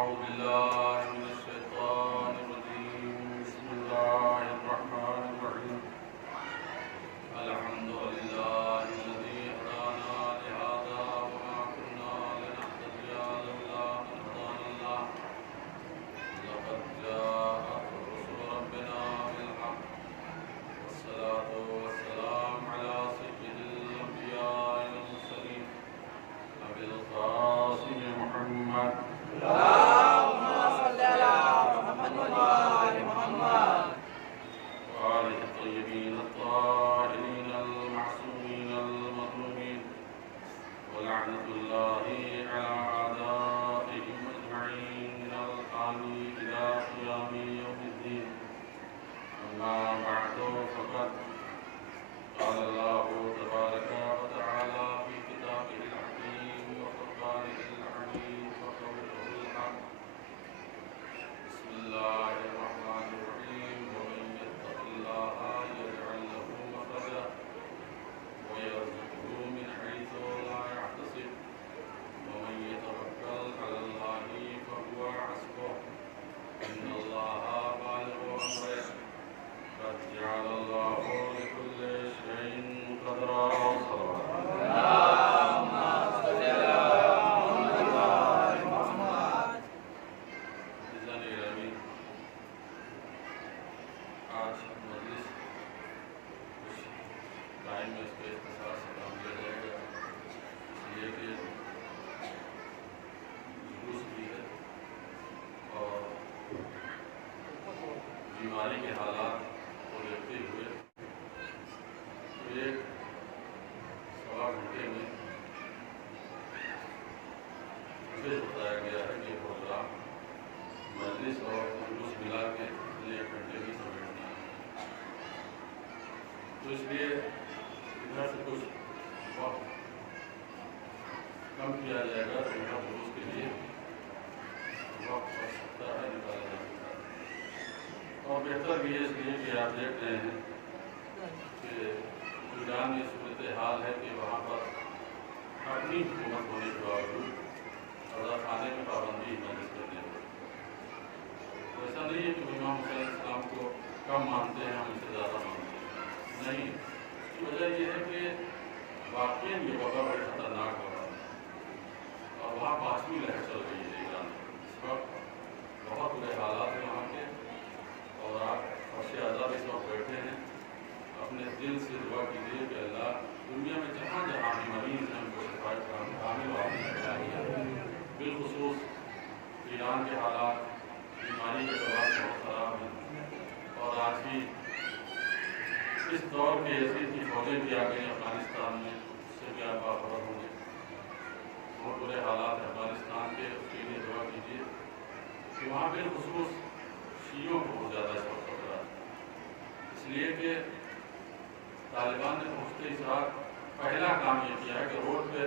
أعوذ بالله من الشيطان الرجيم بسم الله الرحمن الرحيم الحمد لله الذي هدانا لهذا وما كنا لنهتدي لولا أن هدانا الله لقد جاءت رسل ربنا بالحق والصلاة والسلام على سيد الأنبياء والمرسلين أبي القاسم محمد اللهم صل على محمد وآل محمد وآله الطيبين الطاهرين المعصومين المظلومين ولعنة الله على أعدائهم أجمعين من الآن إلى قيام يوم الدين أما بعد فقد قال الله تبارك وتعالى في كتابه الحكيم وفرقانه الحميد وقوله الحق بسم الله الرحمن الرحيم ومن يتق الله يجعل له مخرجا ويرزقه من حيث لا يحتسب ومن يتوكل على الله فهو حسبه إن الله بالغ أمره قد جعل الله لكل شيء قدرا اللهم صل على محمد وآل محمد عزیزان گرامی، آج مجلس کچھ ٹائم میں اس کے اختصار سے کام کیا جائے گا، اس لیے کہ جلوس بھی ہے اور بیماری کے حالات کو دیکھتے ہوئے ایک سوا گھنٹے میں مجھے بتایا گیا ہے کہ پروگرام مجلس اور جلوس ملا کے 1 گھنٹے بھی سمیٹنا ہے، تو اس لیے ادھر سے کچھ وقت کم کیا جائے گا تو یہاں جلوس کے لیے وقت ہو سکتا ہے، نکالا جا سکتا ہے، اور بہتر بھی ہے اس لیے کہ آپ دیکھ رہے ہیں کہ ایران میں صورتحال ہے کہ وہاں پر اپنی حکومت ہونے کے باوجود رضا خانے میں پابندی محسوس کرتے ہیں۔ تو ایسا نہیں ہے کہ امام حسین علیہ السلام کو کم مانتے ہیں، ہم اسے زیادہ مانتے ہیں، نہیں، اس کی وجہ یہ ہے کہ واقعی یہ وبا بڑی خطرناک وبا ہے اور وہاں 5ویں لہر چل رہی ہے ایران میں اس وقت، بہت برے حالات ہیں وہاں کے، اور آپ فرش عذاب اس وقت بیٹھے ہیں، اپنے دل سے دعا کیجیے کہ اللہ دنیا میں جہاں جہاں بھی مریض ہیں ان کو شفا کامل و عاجل بنائیے، بالخصوص ایران کے حالات بیماری کے دوران بہت خراب ہیں، اور آج بھی اس دور کے یزید کی فوجیں بھی آ گئی افغانستان میں، اس سے بھی آپ باخبر ہوں گے، بہت برے حالات ہیں افغانستان کے، اس کے لیے دعا کیجیے کہ وہاں بالخصوص شیعوں کو بہت زیادہ اس وقت خطرہ ہے، اس لیے کہ طالبان نے پہنچتے ہی ساتھ پہلا کام یہ کیا ہے کہ روڈ پہ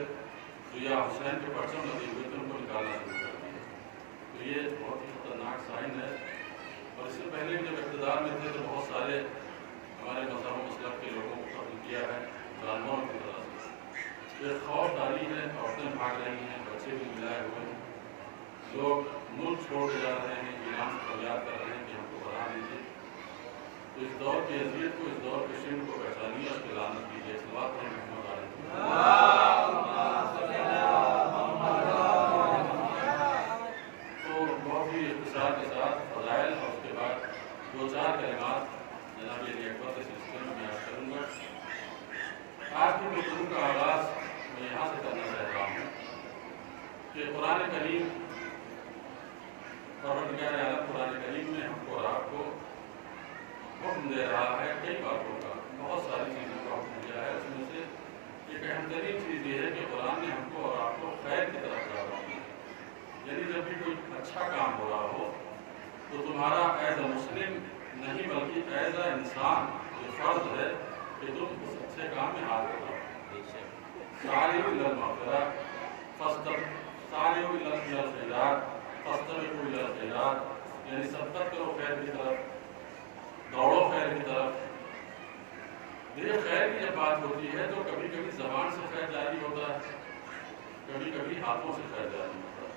ضیاء حسین کے پرچم لگے ہوئے تھے ان کو نکالنا شروع کر دیا، تو یہ بہت ہی خطرناک سائن ہے، اور اس سے پہلے بھی جب اقتدار میں تھے تو بہت سارے ہمارے مذہب و مسلک کے لوگوں کو قتل کیا ہے جانوروں کی طرح سے، یہ خوف داری ہے، عورتیں بھاگ رہی ہیں، بچے بھی ملائے ہوئے ہیں، لوگ ملک چھوڑ کے جا رہے ہیں، ایران سے فریاد کر رہے ہیں کہ ہم کو بڑھا دیجیے، تو اس دور کی اذیت کو، اس دور کے شرک کو پہچانیے، اس کی لعنت کیجیے، صلوات پڑھیں محمد علیہ السلام۔ تو بہت ہی اختصار کے ساتھ فضائل اور اس کے بعد 2-4 کلمات جناب علی اکبر کے سلسلے میں بیان کروں گا۔ آج کی گفتگو کا آغاز میں یہاں سے کرنا چاہتا ہوں کہ قرآن کریم، پروردگار عالم قرآن کریم میں ہم کو اور آپ کو حکم دے رہا ہے کئی باتوں کا، بہت ساری چیزوں کا حکم دیا ہے، اس میں سے ایک اہم ترین چیز یہ ہے کہ قرآن نے ہم کو اور آپ کو خیر کی طرف دعوت دی ہے، یعنی جب بھی کوئی اچھا کام ہو رہا ہو تو تمہارا ایز اے مسلم نہیں بلکہ ایز اے انسان جو فرض ہے کہ تم اس اچھے کام میں ہاتھ بڑھاؤ۔ ساریو الی المغفرۃ ساریو الی الخیرات فاستبقوا الی الخیرات، یعنی سبقت کرو خیر کی طرف، دوڑو خیر کی طرف۔ یہ خیر کی جب بات ہوتی ہے تو کبھی کبھی زبان سے خیر جاری ہوتا ہے، کبھی کبھی ہاتھوں سے خیر جاری ہوتا ہے،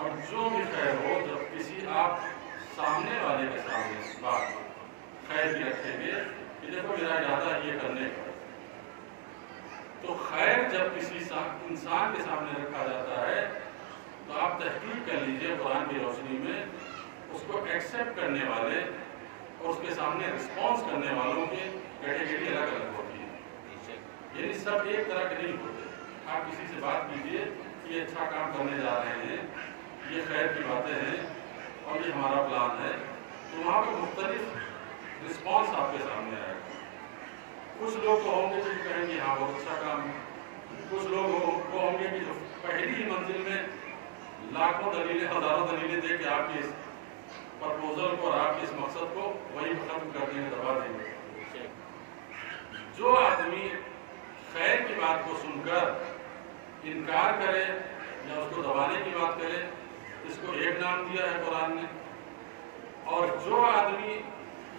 اور جو بھی خیر ہو، جب کسی آپ سامنے والے کے سامنے بات خیر کی رکھیں گے کہ دیکھو میرا ارادہ یہ کرنے کا، تو خیر جب کسی انسان کے سامنے رکھا جاتا ہے تو آپ تحقیق کر لیجئے قرآن کی روشنی میں اس کو ایکسیپٹ کرنے والے اور اس کے سامنے رسپانس کرنے والوں کی کیٹیگری الگ الگ ہوتی ہے، یعنی سب ایک طرح کے نہیں ہوتے۔ آپ کسی سے بات کیجئے کہ یہ اچھا کام کرنے جا رہے ہیں، یہ خیر کی باتیں ہیں اور یہ ہمارا پلان ہے، تو وہاں پہ مختلف رسپانس آپ کے سامنے آئے گا۔ کچھ لوگ تو ہوں گے جو کہیں گے ہاں بہت اچھا کام ہے، کچھ لوگ وہ ہوں گے کہ جو پہلی ہی منزل میں لاکھوں دلیلیں ہزاروں دلیلیں دے کے آپ کی اس پرپوزل کو اور آپ کے اس مقصد کو وہی ختم کر دیں گے، دبا دیں گے۔ جو آدمی خیر کی بات کو سن کر انکار کرے یا اس کو دبانے کی بات کرے، اس کو ایک نام دیا ہے قرآن نے، اور جو آدمی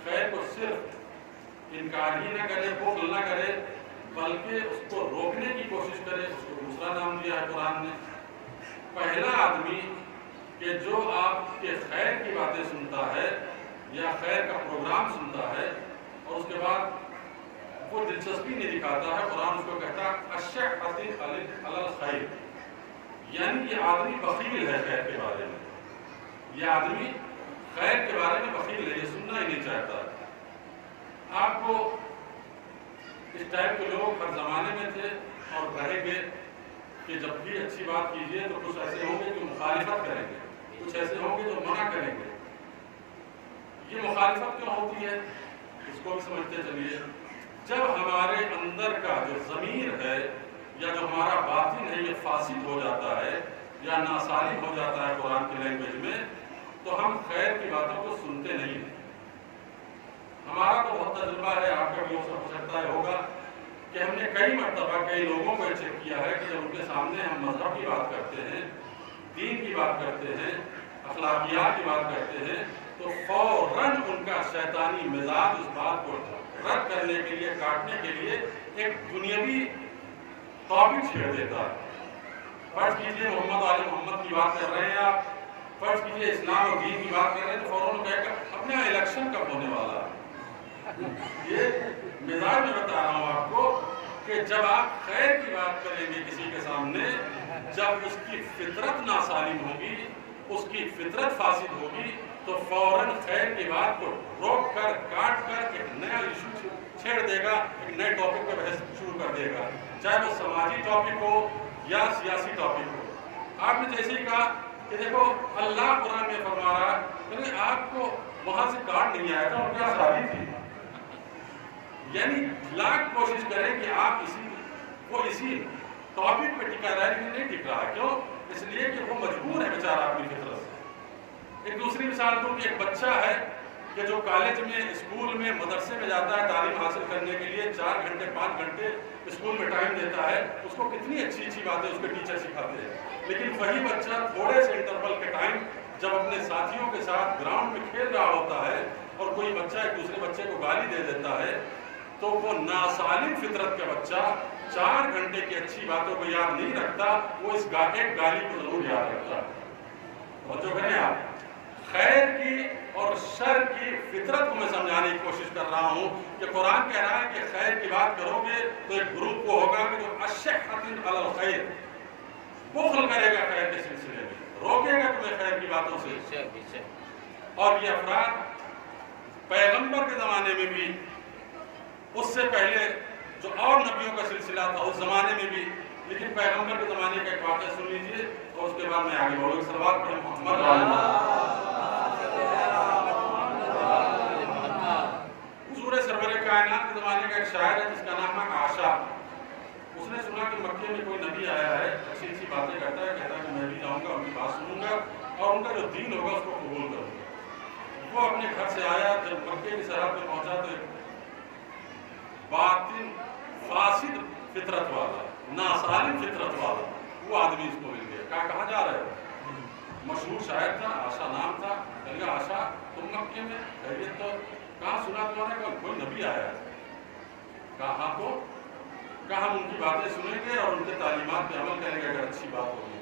خیر کو صرف انکار ہی نہ کرے، بغض نہ کرے، بلکہ اس کو روکنے کی کوشش کرے، اس کو دوسرا نام دیا ہے قرآن نے۔ پہلا آدمی کہ جو آپ کے خیر کی باتیں سنتا ہے یا خیر کا پروگرام سنتا ہے اور اس کے بعد وہ دلچسپی نہیں دکھاتا ہے، قرآن اس کو کہتا ہے اشح علی الخیر، یعنی یہ آدمی بخیل ہے خیر کے بارے میں، یہ آدمی خیر کے بارے میں بخیل ہے، یہ سننا ہی نہیں چاہتا۔ آپ کو اس ٹائپ کے لوگ ہر زمانے میں تھے اور رہیں گے کہ جب بھی اچھی بات کیجیے تو کچھ ایسے ہوں گے جو مخالفت کریں گے، کچھ ایسے ہوں گے جو منع کریں گے۔ یہ مخالفت کیوں ہوتی ہے اس کو بھی سمجھتے چلیے۔ جب ہمارے اندر کا جو ضمیر ہے یا جو ہمارا باطن ہے یہ فاسد ہو جاتا ہے یا ناسالم ہو جاتا ہے قرآن کی لینگویج میں، تو ہم خیر کی باتوں کو سنتے نہیں ہیں۔ ہمارا تو بہت تجربہ ہے، آپ کا بھی ہو سکتا ہے ہوگا، کہ ہم نے کئی مرتبہ کئی لوگوں کو چیک کیا ہے کہ جب ان کے سامنے ہم مذہب کی بات کرتے ہیں، دین کی بات کرتے ہیں، اخلاقیات کی بات کرتے ہیں، تو فوراً ان کا شیطانی مزاج اس بات کو رد کرنے کے لیے، کاٹنے کے لیے ایک دنیاوی ٹاپک چھیڑ دیتا ہے۔ فرض کیجئے محمد آل محمد کی بات کر رہے ہیں آپ، فرض کیجئے اسلام اور دین کی بات کر رہے ہیں، تو فوراً کہے گا اپنے الیکشن کب ہونے والا ہے؟ یہ مزاج میں بتا رہا ہوں آپ کو کہ جب آپ خیر کی بات کریں گے کسی کے سامنے، جب اس کی فطرت ناسالم ہوگی، اس کی فطرت فاسد ہوگی، تو فوراً خیر کی بات کو روک کر، کاٹ کر ایک نیا ایشو چھیڑ دے گا، ایک نئے ٹاپک پہ بحث شروع کر دے گا، چاہے وہ سماجی ٹاپک ہو یا سیاسی ٹاپک ہو۔ آپ نے جیسے ہی کہا کہ دیکھو اللہ قرآن میں فرما رہا ہے، یعنی آپ کو وہاں سے کارڈ نہیں آیا تھا اور کیا شادی تھی، یعنی لاکھ کوشش کریں کہ آپ اسی ٹاپک پہ ٹکا رہے، لیکن نہیں ٹک رہا۔ کیوں؟ اس لیے کہ وہ مجبور ہے بیچارہ اپنی فطرت سے۔ ایک دوسری مثال دوں کہ ایک بچہ ہے کہ جو کالج میں، اسکول میں، مدرسے میں جاتا ہے تعلیم حاصل کرنے کے لیے، 4 گھنٹے 5 گھنٹے اسکول میں ٹائم دیتا ہے، اس کو کتنی اچھی اچھی باتیں اس کے ٹیچر سکھاتے ہیں، لیکن وہی بچہ تھوڑے سے انٹرول کے ٹائم جب اپنے ساتھیوں کے ساتھ گراؤنڈ میں کھیل رہا ہوتا ہے اور کوئی بچہ ایک دوسرے بچے کو گالی دے دیتا ہے، تو وہ ناسالم فطرت کا بچہ 4 گھنٹے کی اچھی باتوں کو یاد نہیں رکھتا، وہ اس ایک گالی کو ضرور یاد رکھتا ہے۔ اور جو کہیں آپ خیر کی اور شر کی فطرت کو میں سمجھانے کی کوشش کر رہا ہوں کہ قرآن کہہ رہا ہے کہ خیر کی بات کرو گے تو ایک گروپ کو ہوگا کہ جو اشحۃ علی الخیر، بخل کرے گا خیر کے سلسلے میں، روکے گا تمہیں خیر کی باتوں سے۔ اور یہ افراد پیغمبر کے زمانے میں بھی، اس سے پہلے جو اور نبیوں کا سلسلہ تھا اس زمانے میں بھی، لیکن پیغمبر کے زمانے کا ایک واقعہ سن لیجئے اور اس کے بعد میں آگے بڑھوں گا۔ صلوات پڑھیں محمد۔ حضور سرور کائنات کے زمانے کا ایک شاعر ہے جس کا نام ہے عاشا۔ اس نے سنا کہ مکے میں کوئی نبی آیا ہے، اچھی اچھی باتیں کرتا ہے، کہتا ہے کہ میں بھی جاؤں گا، ان کی بات سنوں گا اور ان کا جو دین ہوگا اس کو قبول کروں گا۔ وہ اپنے گھر سے آیا، جب مکے کی سرحد پہ پہنچا تو باطن فاسد فطرت والا، ناسالم فطرت والا وہ آدمی اس کو مل گیا۔ کہاں جا رہے ہو؟ مشہور شاعر تھا، آشا نام تھا۔ کہا آشا تم مکے میں؟ خیریت تو؟ کہاں سنا تمہارے کو کوئی نبی آیا ہے؟ کہاں تو ہم ان کی باتیں سنیں گے اور ان کے تعلیمات پہ عمل کریں گے اگر اچھی بات ہوگی۔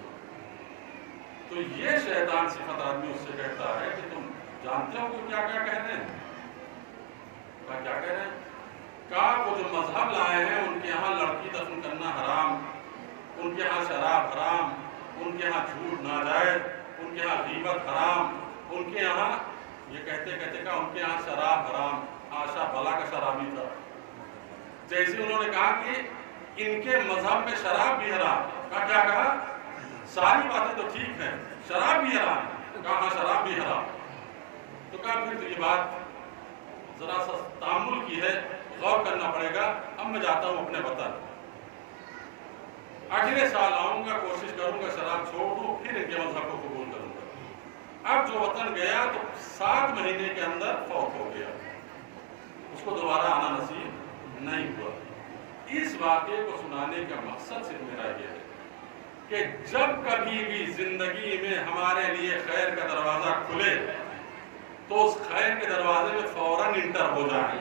تو یہ شیطان صفت آدمی اس سے کہتا ہے کہ تم جانتے ہو کہ کیا کیا کہہ رہے ہیں؟ کیا کہہ رہے ہیں؟ کہا وہ جو مذہب لائے ہیں ان کے یہاں لڑکی دفن کرنا حرام، ان کے یہاں شراب حرام، ان کے یہاں جھوٹ ناجائز، ان کے یہاں غیبت حرام، ان کے یہاں یہ کہتے کہتے کہا ان کے یہاں شراب حرام، آشا بلا کا شرابی تھا۔ جیسے انہوں نے کہا کہ ان کے مذہب میں شراب بھی حرام، کیا کہا؟ ساری باتیں تو ٹھیک ہیں، شراب بھی حرام، کہا ہاں شراب بھی حرام۔ تو کہا پھر تو یہ بات ذرا سا تأمل کی ہے، غور کرنا پڑے گا، اب میں جاتا ہوں اپنے وطن، اگلے سال آؤں گا، کوشش کروں گا شراب چھوڑ دوں، پھر ان کے مذہب کو قبول کروں گا۔ اب جو وطن گیا تو 7 مہینے کے اندر فوت ہو گیا، اس کو دوبارہ آنا نصیب نہیں ہوا۔ اس واقعے کو سنانے کا مقصد صرف میرا یہ ہے کہ جب کبھی بھی زندگی میں ہمارے لیے خیر کا دروازہ کھلے تو اس خیر کے دروازے میں فوراً انٹر ہو جائیں،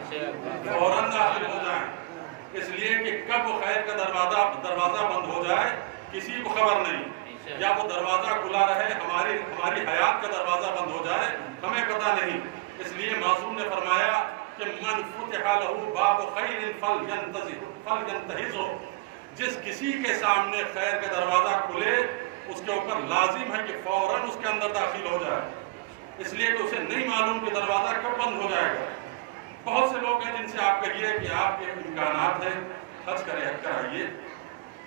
فوراً داخل ہو جائیں، اس لیے کہ کب وہ خیر کا دروازہ بند ہو جائے کسی کو خبر نہیں، یا وہ دروازہ کھلا رہے ہماری حیات کا دروازہ بند ہو جائے ہمیں پتہ نہیں۔ اس لیے معصوم نے فرمایا کہ من فتح لہ باب خیر فلینتہزہ، جس کسی کے سامنے خیر کا دروازہ کھلے اس کے اوپر لازم ہے کہ فوراً اس کے اندر داخل ہو جائے، اس لیے کہ اسے نہیں معلوم کہ دروازہ کب بند ہو جائے گا۔ بہت سے لوگ ہیں جن سے آپ کہیے کہ آپ کے امکانات ہیں، حج کرائیے،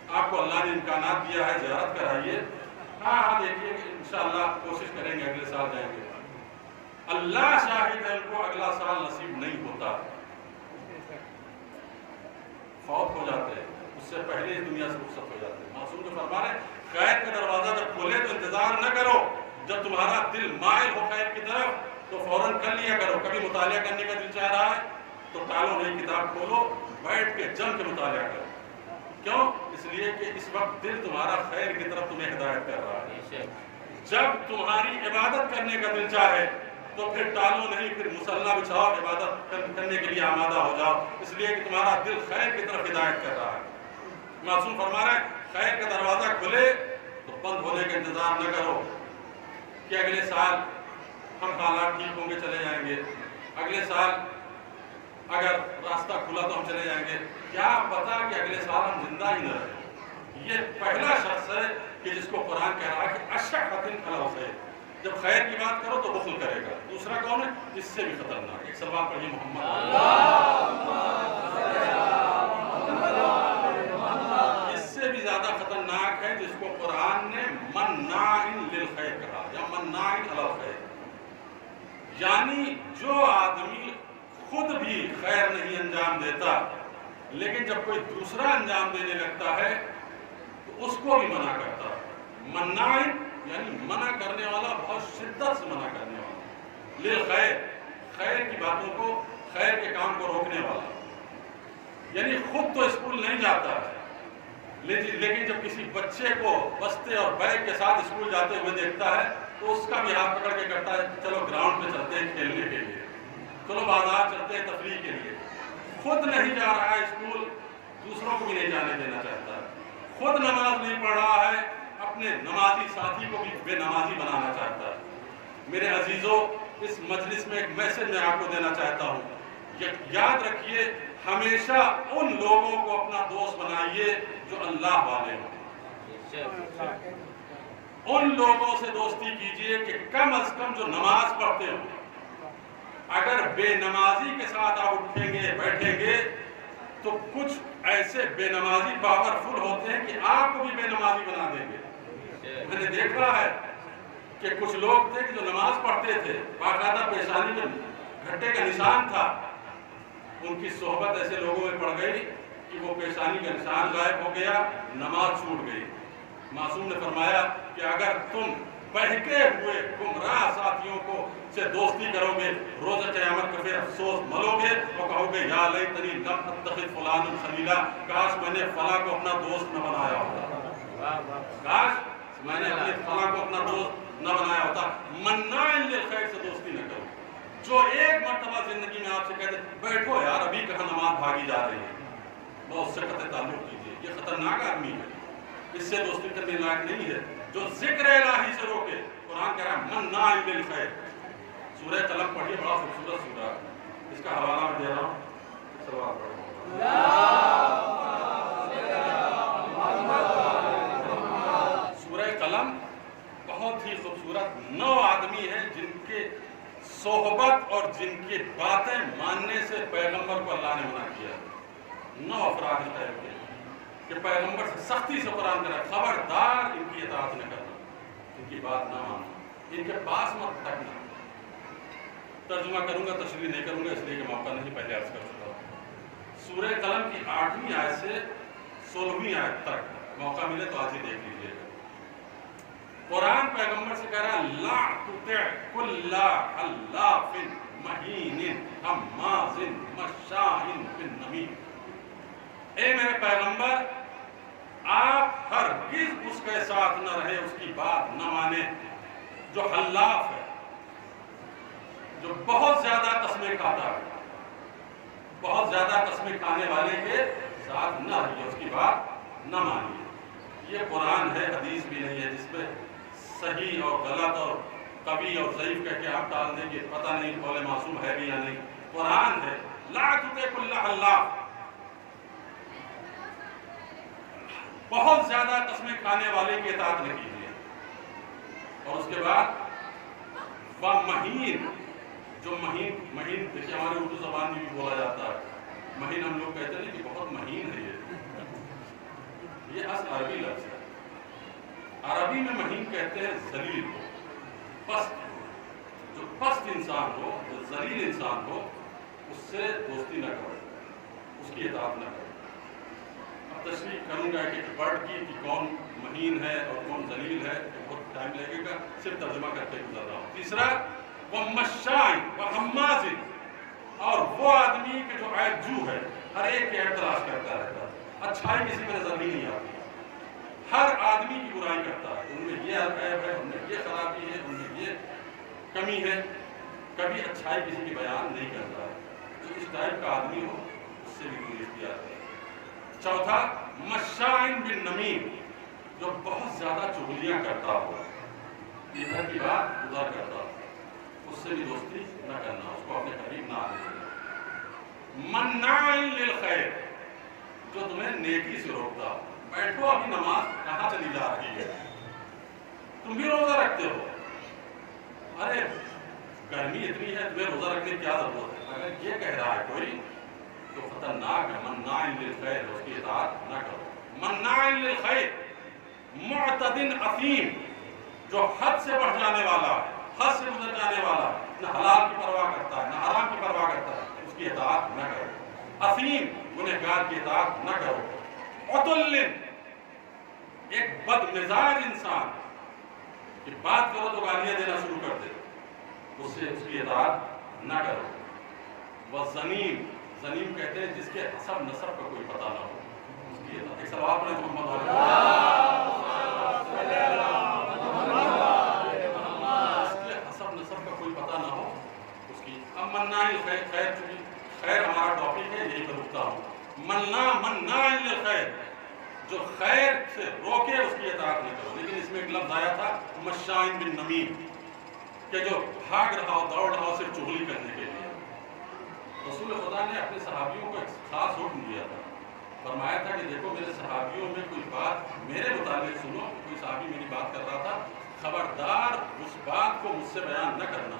آپ کو اللہ نے امکانات دیا ہے، زیارت کرائیے، ہاں دیکھیے انشاءاللہ کوشش کریں گے، اگلے سال جائیں گے۔ اللہ شاہد ہے ان کو اگلا سال نصیب نہیں ہوتا، فوت ہو جاتے ہیں، اس سے پہلے ہی دنیا سے رخصت ہو جاتے ہیں۔ معصوم جو فرما رہے ہیں خیر کا دروازہ جب کھولے تو انتظار نہ کرو، جب تمہارا دل مائل ہو خیر کی طرف تو فوراً کر لیا کرو۔ کبھی مطالعہ کرنے کا دل چاہ رہا ہے تو ٹالو نہیں، کتاب کھولو، بیٹھ کے جم کے مطالعہ کرو۔ کیوں؟ اس لیے کہ اس وقت دل تمہارا خیر کی طرف تمہیں ہدایت کر رہا ہے۔ جب تمہاری عبادت کرنے کا دل چاہے تو پھر ٹالو نہیں، پھر مصلی بچھاؤ، عبادت کرنے کے لیے آمادہ ہو جاؤ، اس لیے کہ تمہارا دل خیر کی طرف ہدایت کر رہا ہے۔ معصوم فرما رہا ہے خیر کا دروازہ کھلے تو بند ہونے کا انتظار نہ کرو کہ اگلے سال ہم حالات ٹھیک ہوں گے چلے جائیں گے، اگلے سال اگر راستہ کھلا تو ہم چلے جائیں گے، کیا پتا کہ اگلے سال ہم زندہ ہی نہ رہیں۔ یہ پہلا شخص ہے کہ جس کو قرآن کہہ رہا ہے کہ اشفق علی الخیر، جب خیر کی بات کرو تو بخل کرے گا۔ دوسرا کون ہے؟ اس سے بھی خطرناک، ایک صلوات پڑھیے محمد، اس سے بھی زیادہ خطرناک ہے جس کو قرآن نے مناع للخیر کہا، یا مناع علی الخیر، یعنی جو آدمی خود بھی خیر نہیں انجام دیتا لیکن جب کوئی دوسرا انجام دینے لگتا ہے تو اس کو بھی منع کرتا ہے۔ مناع یعنی منع کرنے والا، بہت شدت سے منع کرنے والا، للخیر، خیر کی باتوں کو، خیر کے کام کو روکنے والا، یعنی خود تو اسکول نہیں جاتا ہے لیکن جب کسی بچے کو بستے اور بیگ کے ساتھ اسکول جاتے ہوئے دیکھتا ہے تو اس کا بھی ہاتھ پکڑ کے کہتا ہے چلو گراؤنڈ پہ چلتے ہیں کھیلنے کے لیے، چلو بازار چلتے ہیں تفریح کے لیے۔ خود نہیں جا رہا ہے اسکول، دوسروں کو بھی نہیں جانے دینا چاہتا ہے، خود نماز نہیں پڑھ رہا ہے، اپنے نمازی ساتھی کو بھی بے نمازی بنانا چاہتا ہے۔ میرے عزیزوں، اس مجلس میں ایک میسج میں آپ کو دینا چاہتا ہوں، یاد رکھیے ہمیشہ ان لوگوں کو اپنا دوست بنائیے جو اللہ والے ہوں، ان لوگوں سے دوستی کیجئے کہ کم از کم جو نماز پڑھتے ہوں۔ اگر بے نمازی کے ساتھ آپ اٹھیں گے بیٹھیں گے تو کچھ ایسے بے نمازی پاورفل ہوتے ہیں کہ آپ کو بھی بے نمازی بنا دیں گے۔ میں نے دیکھا ہے کہ کچھ لوگ تھے کہ جو نماز پڑھتے تھے، باقاعدہ پیشانی میں گھٹے کا نشان تھا، ان کی صحبت ایسے لوگوں میں پڑ گئی کہ وہ پیشانی کا نشان غائب ہو گیا، نماز چھوٹ گئی۔ معصوم نے فرمایا کہ اگر تم بہکے ہوئے گمراہ ساتھیوں کو سے دوستی کرو گے، روز قیامت کا پھر افسوس ملو گے اور کہو گے یا لیتنی لم اتخذ فلانا خلیلا، کاش میں نے فلاں کو اپنا دوست نہ بنایا ہوتا، کاش میں نے اپنے فلاں کو اپنا دوست نہ بنایا ہوتا۔ مناع للخیر سے دوستی نہ کرو، جو ایک مرتبہ زندگی میں آپ سے کہتے بیٹھو یار ابھی کہاں نماز بھاگی جا رہی ہے، بہت سے قطع تعلق کیجیے، یہ خطرناک آدمی ہے۔ اس سے دوستی کرنے لائق نہیں ہے. جو ذکر الہی سے روکے. قرآن کہہ رہا ہے مناع للخیر. سورہ قلم پڑھیے, بڑا خوبصورت سورہ, اس کا حوالہ میں دے رہا ہوں. سلوات پڑھو. سورہ قلم بہت ہی خوبصورت 9 آدمی ہیں جن کے صحبت اور جن کی باتیں ماننے سے پیغمبر کو اللہ نے منع کیا. 9 افراد اس ٹائپ کے کہ پیغمبر سے سختی سے قرآن کرا, خبردار ان کی اطاعت نہ کرنا, ان کی بات نہ ماننا, ان کے پاس مت تکنا. ترجمہ کروں گا, تشریح نہیں کروں گا اس لیے کہ موقع نہیں, پہلے عرض کر چکا ہوں. سورہ قلم کی 8ویں آیت سے 16ویں آیت تک موقع ملے تو آج ہی دیکھ لیجیے گا. قرآن پیغمبر سے کہہ رہا ہے لا تطع کل حلاف مہین ہماز مشاء بنمیم. اے میرے پیغمبر, آپ ہرگز اس کے ساتھ نہ رہے, اس کی بات نہ مانے جو حلاف ہے, جو بہت زیادہ قسمیں کھاتا ہے. بہت زیادہ قسمیں کھانے والے کے ساتھ نہ رہیے, اس کی بات نہ مانیے. یہ قرآن ہے, حدیث بھی نہیں ہے جس پہ صحیح اور غلط اور قوی اور ضعیف کہہ کے آپ ٹال دیں گے. پتہ نہیں قول معصوم ہے بھی یا نہیں. قرآن ہے لا تطع کل حلاف, بہت زیادہ قسمیں کھانے والے کی اطاعت نہ کیجیے. اور اس کے بعد وَمَہین, جو مہین دیکھیے ہمارے اردو زبان میں بھی بولا جاتا ہے. مہین ہم لوگ کہتے ہیں کہ بہت مہین ہے یہ اصل عربی لفظ ہے. عربی میں مہین کہتے ہیں ذلیل کو, پست. جو پست انسان ہو, جو ذلیل انسان ہو, اس سے دوستی نہ کرو, اس کی اطاعت نہ کرو. اب تشریح کروں گا کہ پڑھ کی کہ کون مہین ہے اور کون ذلیل ہے, بہت ٹائم لگے گا, صرف ترجمہ کر کے گزر رہا ہوں. تیسرا وَمَشَّاءٍ وَحَمَّازٍ, اور وہ آدمی کہ جو عیب جو ہے, ہر ایک کے عیب تلاش کرتا رہتا ہے, اچھائی کسی پہ نظر نہیں آتی. ہر آدمی کی برائی کرتا ہے, ان میں یہ عیب ہے, ان میں یہ خرابی ہے, ان میں یہ کمی ہے, کبھی اچھائی کسی کی بیان نہیں کرتا ہے. جو اس ٹائپ کا آدمی ہو اس سے بھی گریز کیا جائے. چوتھا مشاء بالنمیم, جو بہت زیادہ چغلیاں کرتا ہو, ادھر کی بات ادھر کرتا ہو, اس سے بھی دوستی نہ کرنا, اس کو اپنے قریب نہ آنے دینا. مناع للخیر, جو تمہیں نیکی سے روکتا ہو. بیٹھو, ابھی نماز کہاں چلی جا رہی ہے, تم بھی روزہ رکھتے ہو, ارے گرمی اتنی ہے, تمہیں روزہ رکھنے کی کیا ضرورت ہے. اگر یہ کہہ رہا ہے کوئی تو خطرناک ہے. مناع للخیر, اس کی اطاعت نہ کرو. مناع للخیر معتد اثیم, جو حد سے بڑھ جانے والا ہے, حد سے گزر جانے والا, نہ حلال کی پرواہ کرتا ہے نہ حرام کی پرواہ کرتا ہے, اس کی اطاعت نہ کرو. اثیم, گنہگار کی اطاعت نہ کرو. عتل, ایک بد مزاج انسان کہ بات کرو تو گالیاں دینا شروع کر دے, اس سے اس کی اطاعت نہ کرو. وَالزَّنِيمُ, زنیم کہتے ہیں جس کے حسب نسب کا کوئی پتہ نہ ہو, اس کی اطاعت. ایک سوال پڑھیں تو محمد مناع للخیر, چونکہ خیر ہمارا ٹاپک ہے, یہی پر رکتا ہوں. مناع للخیر, جو خیر سے روکے اس کی اطاعت نہیں کرو. لیکن اس میں ایک لفظ آیا تھا مشاء بالنمیم, کہ جو بھاگ رہا ہو, دوڑ رہا ہو صرف چغلی کرنے کے لیے. رسول خدا نے اپنے صحابیوں کو ایک خاص حکم دیا تھا. فرمایا تھا کہ دیکھو میرے صحابیوں میں کوئی بات میرے متعلق سنو, کوئی صحابی میری بات کر رہا تھا, خبردار اس بات کو مجھ سے بیان نہ کرنا,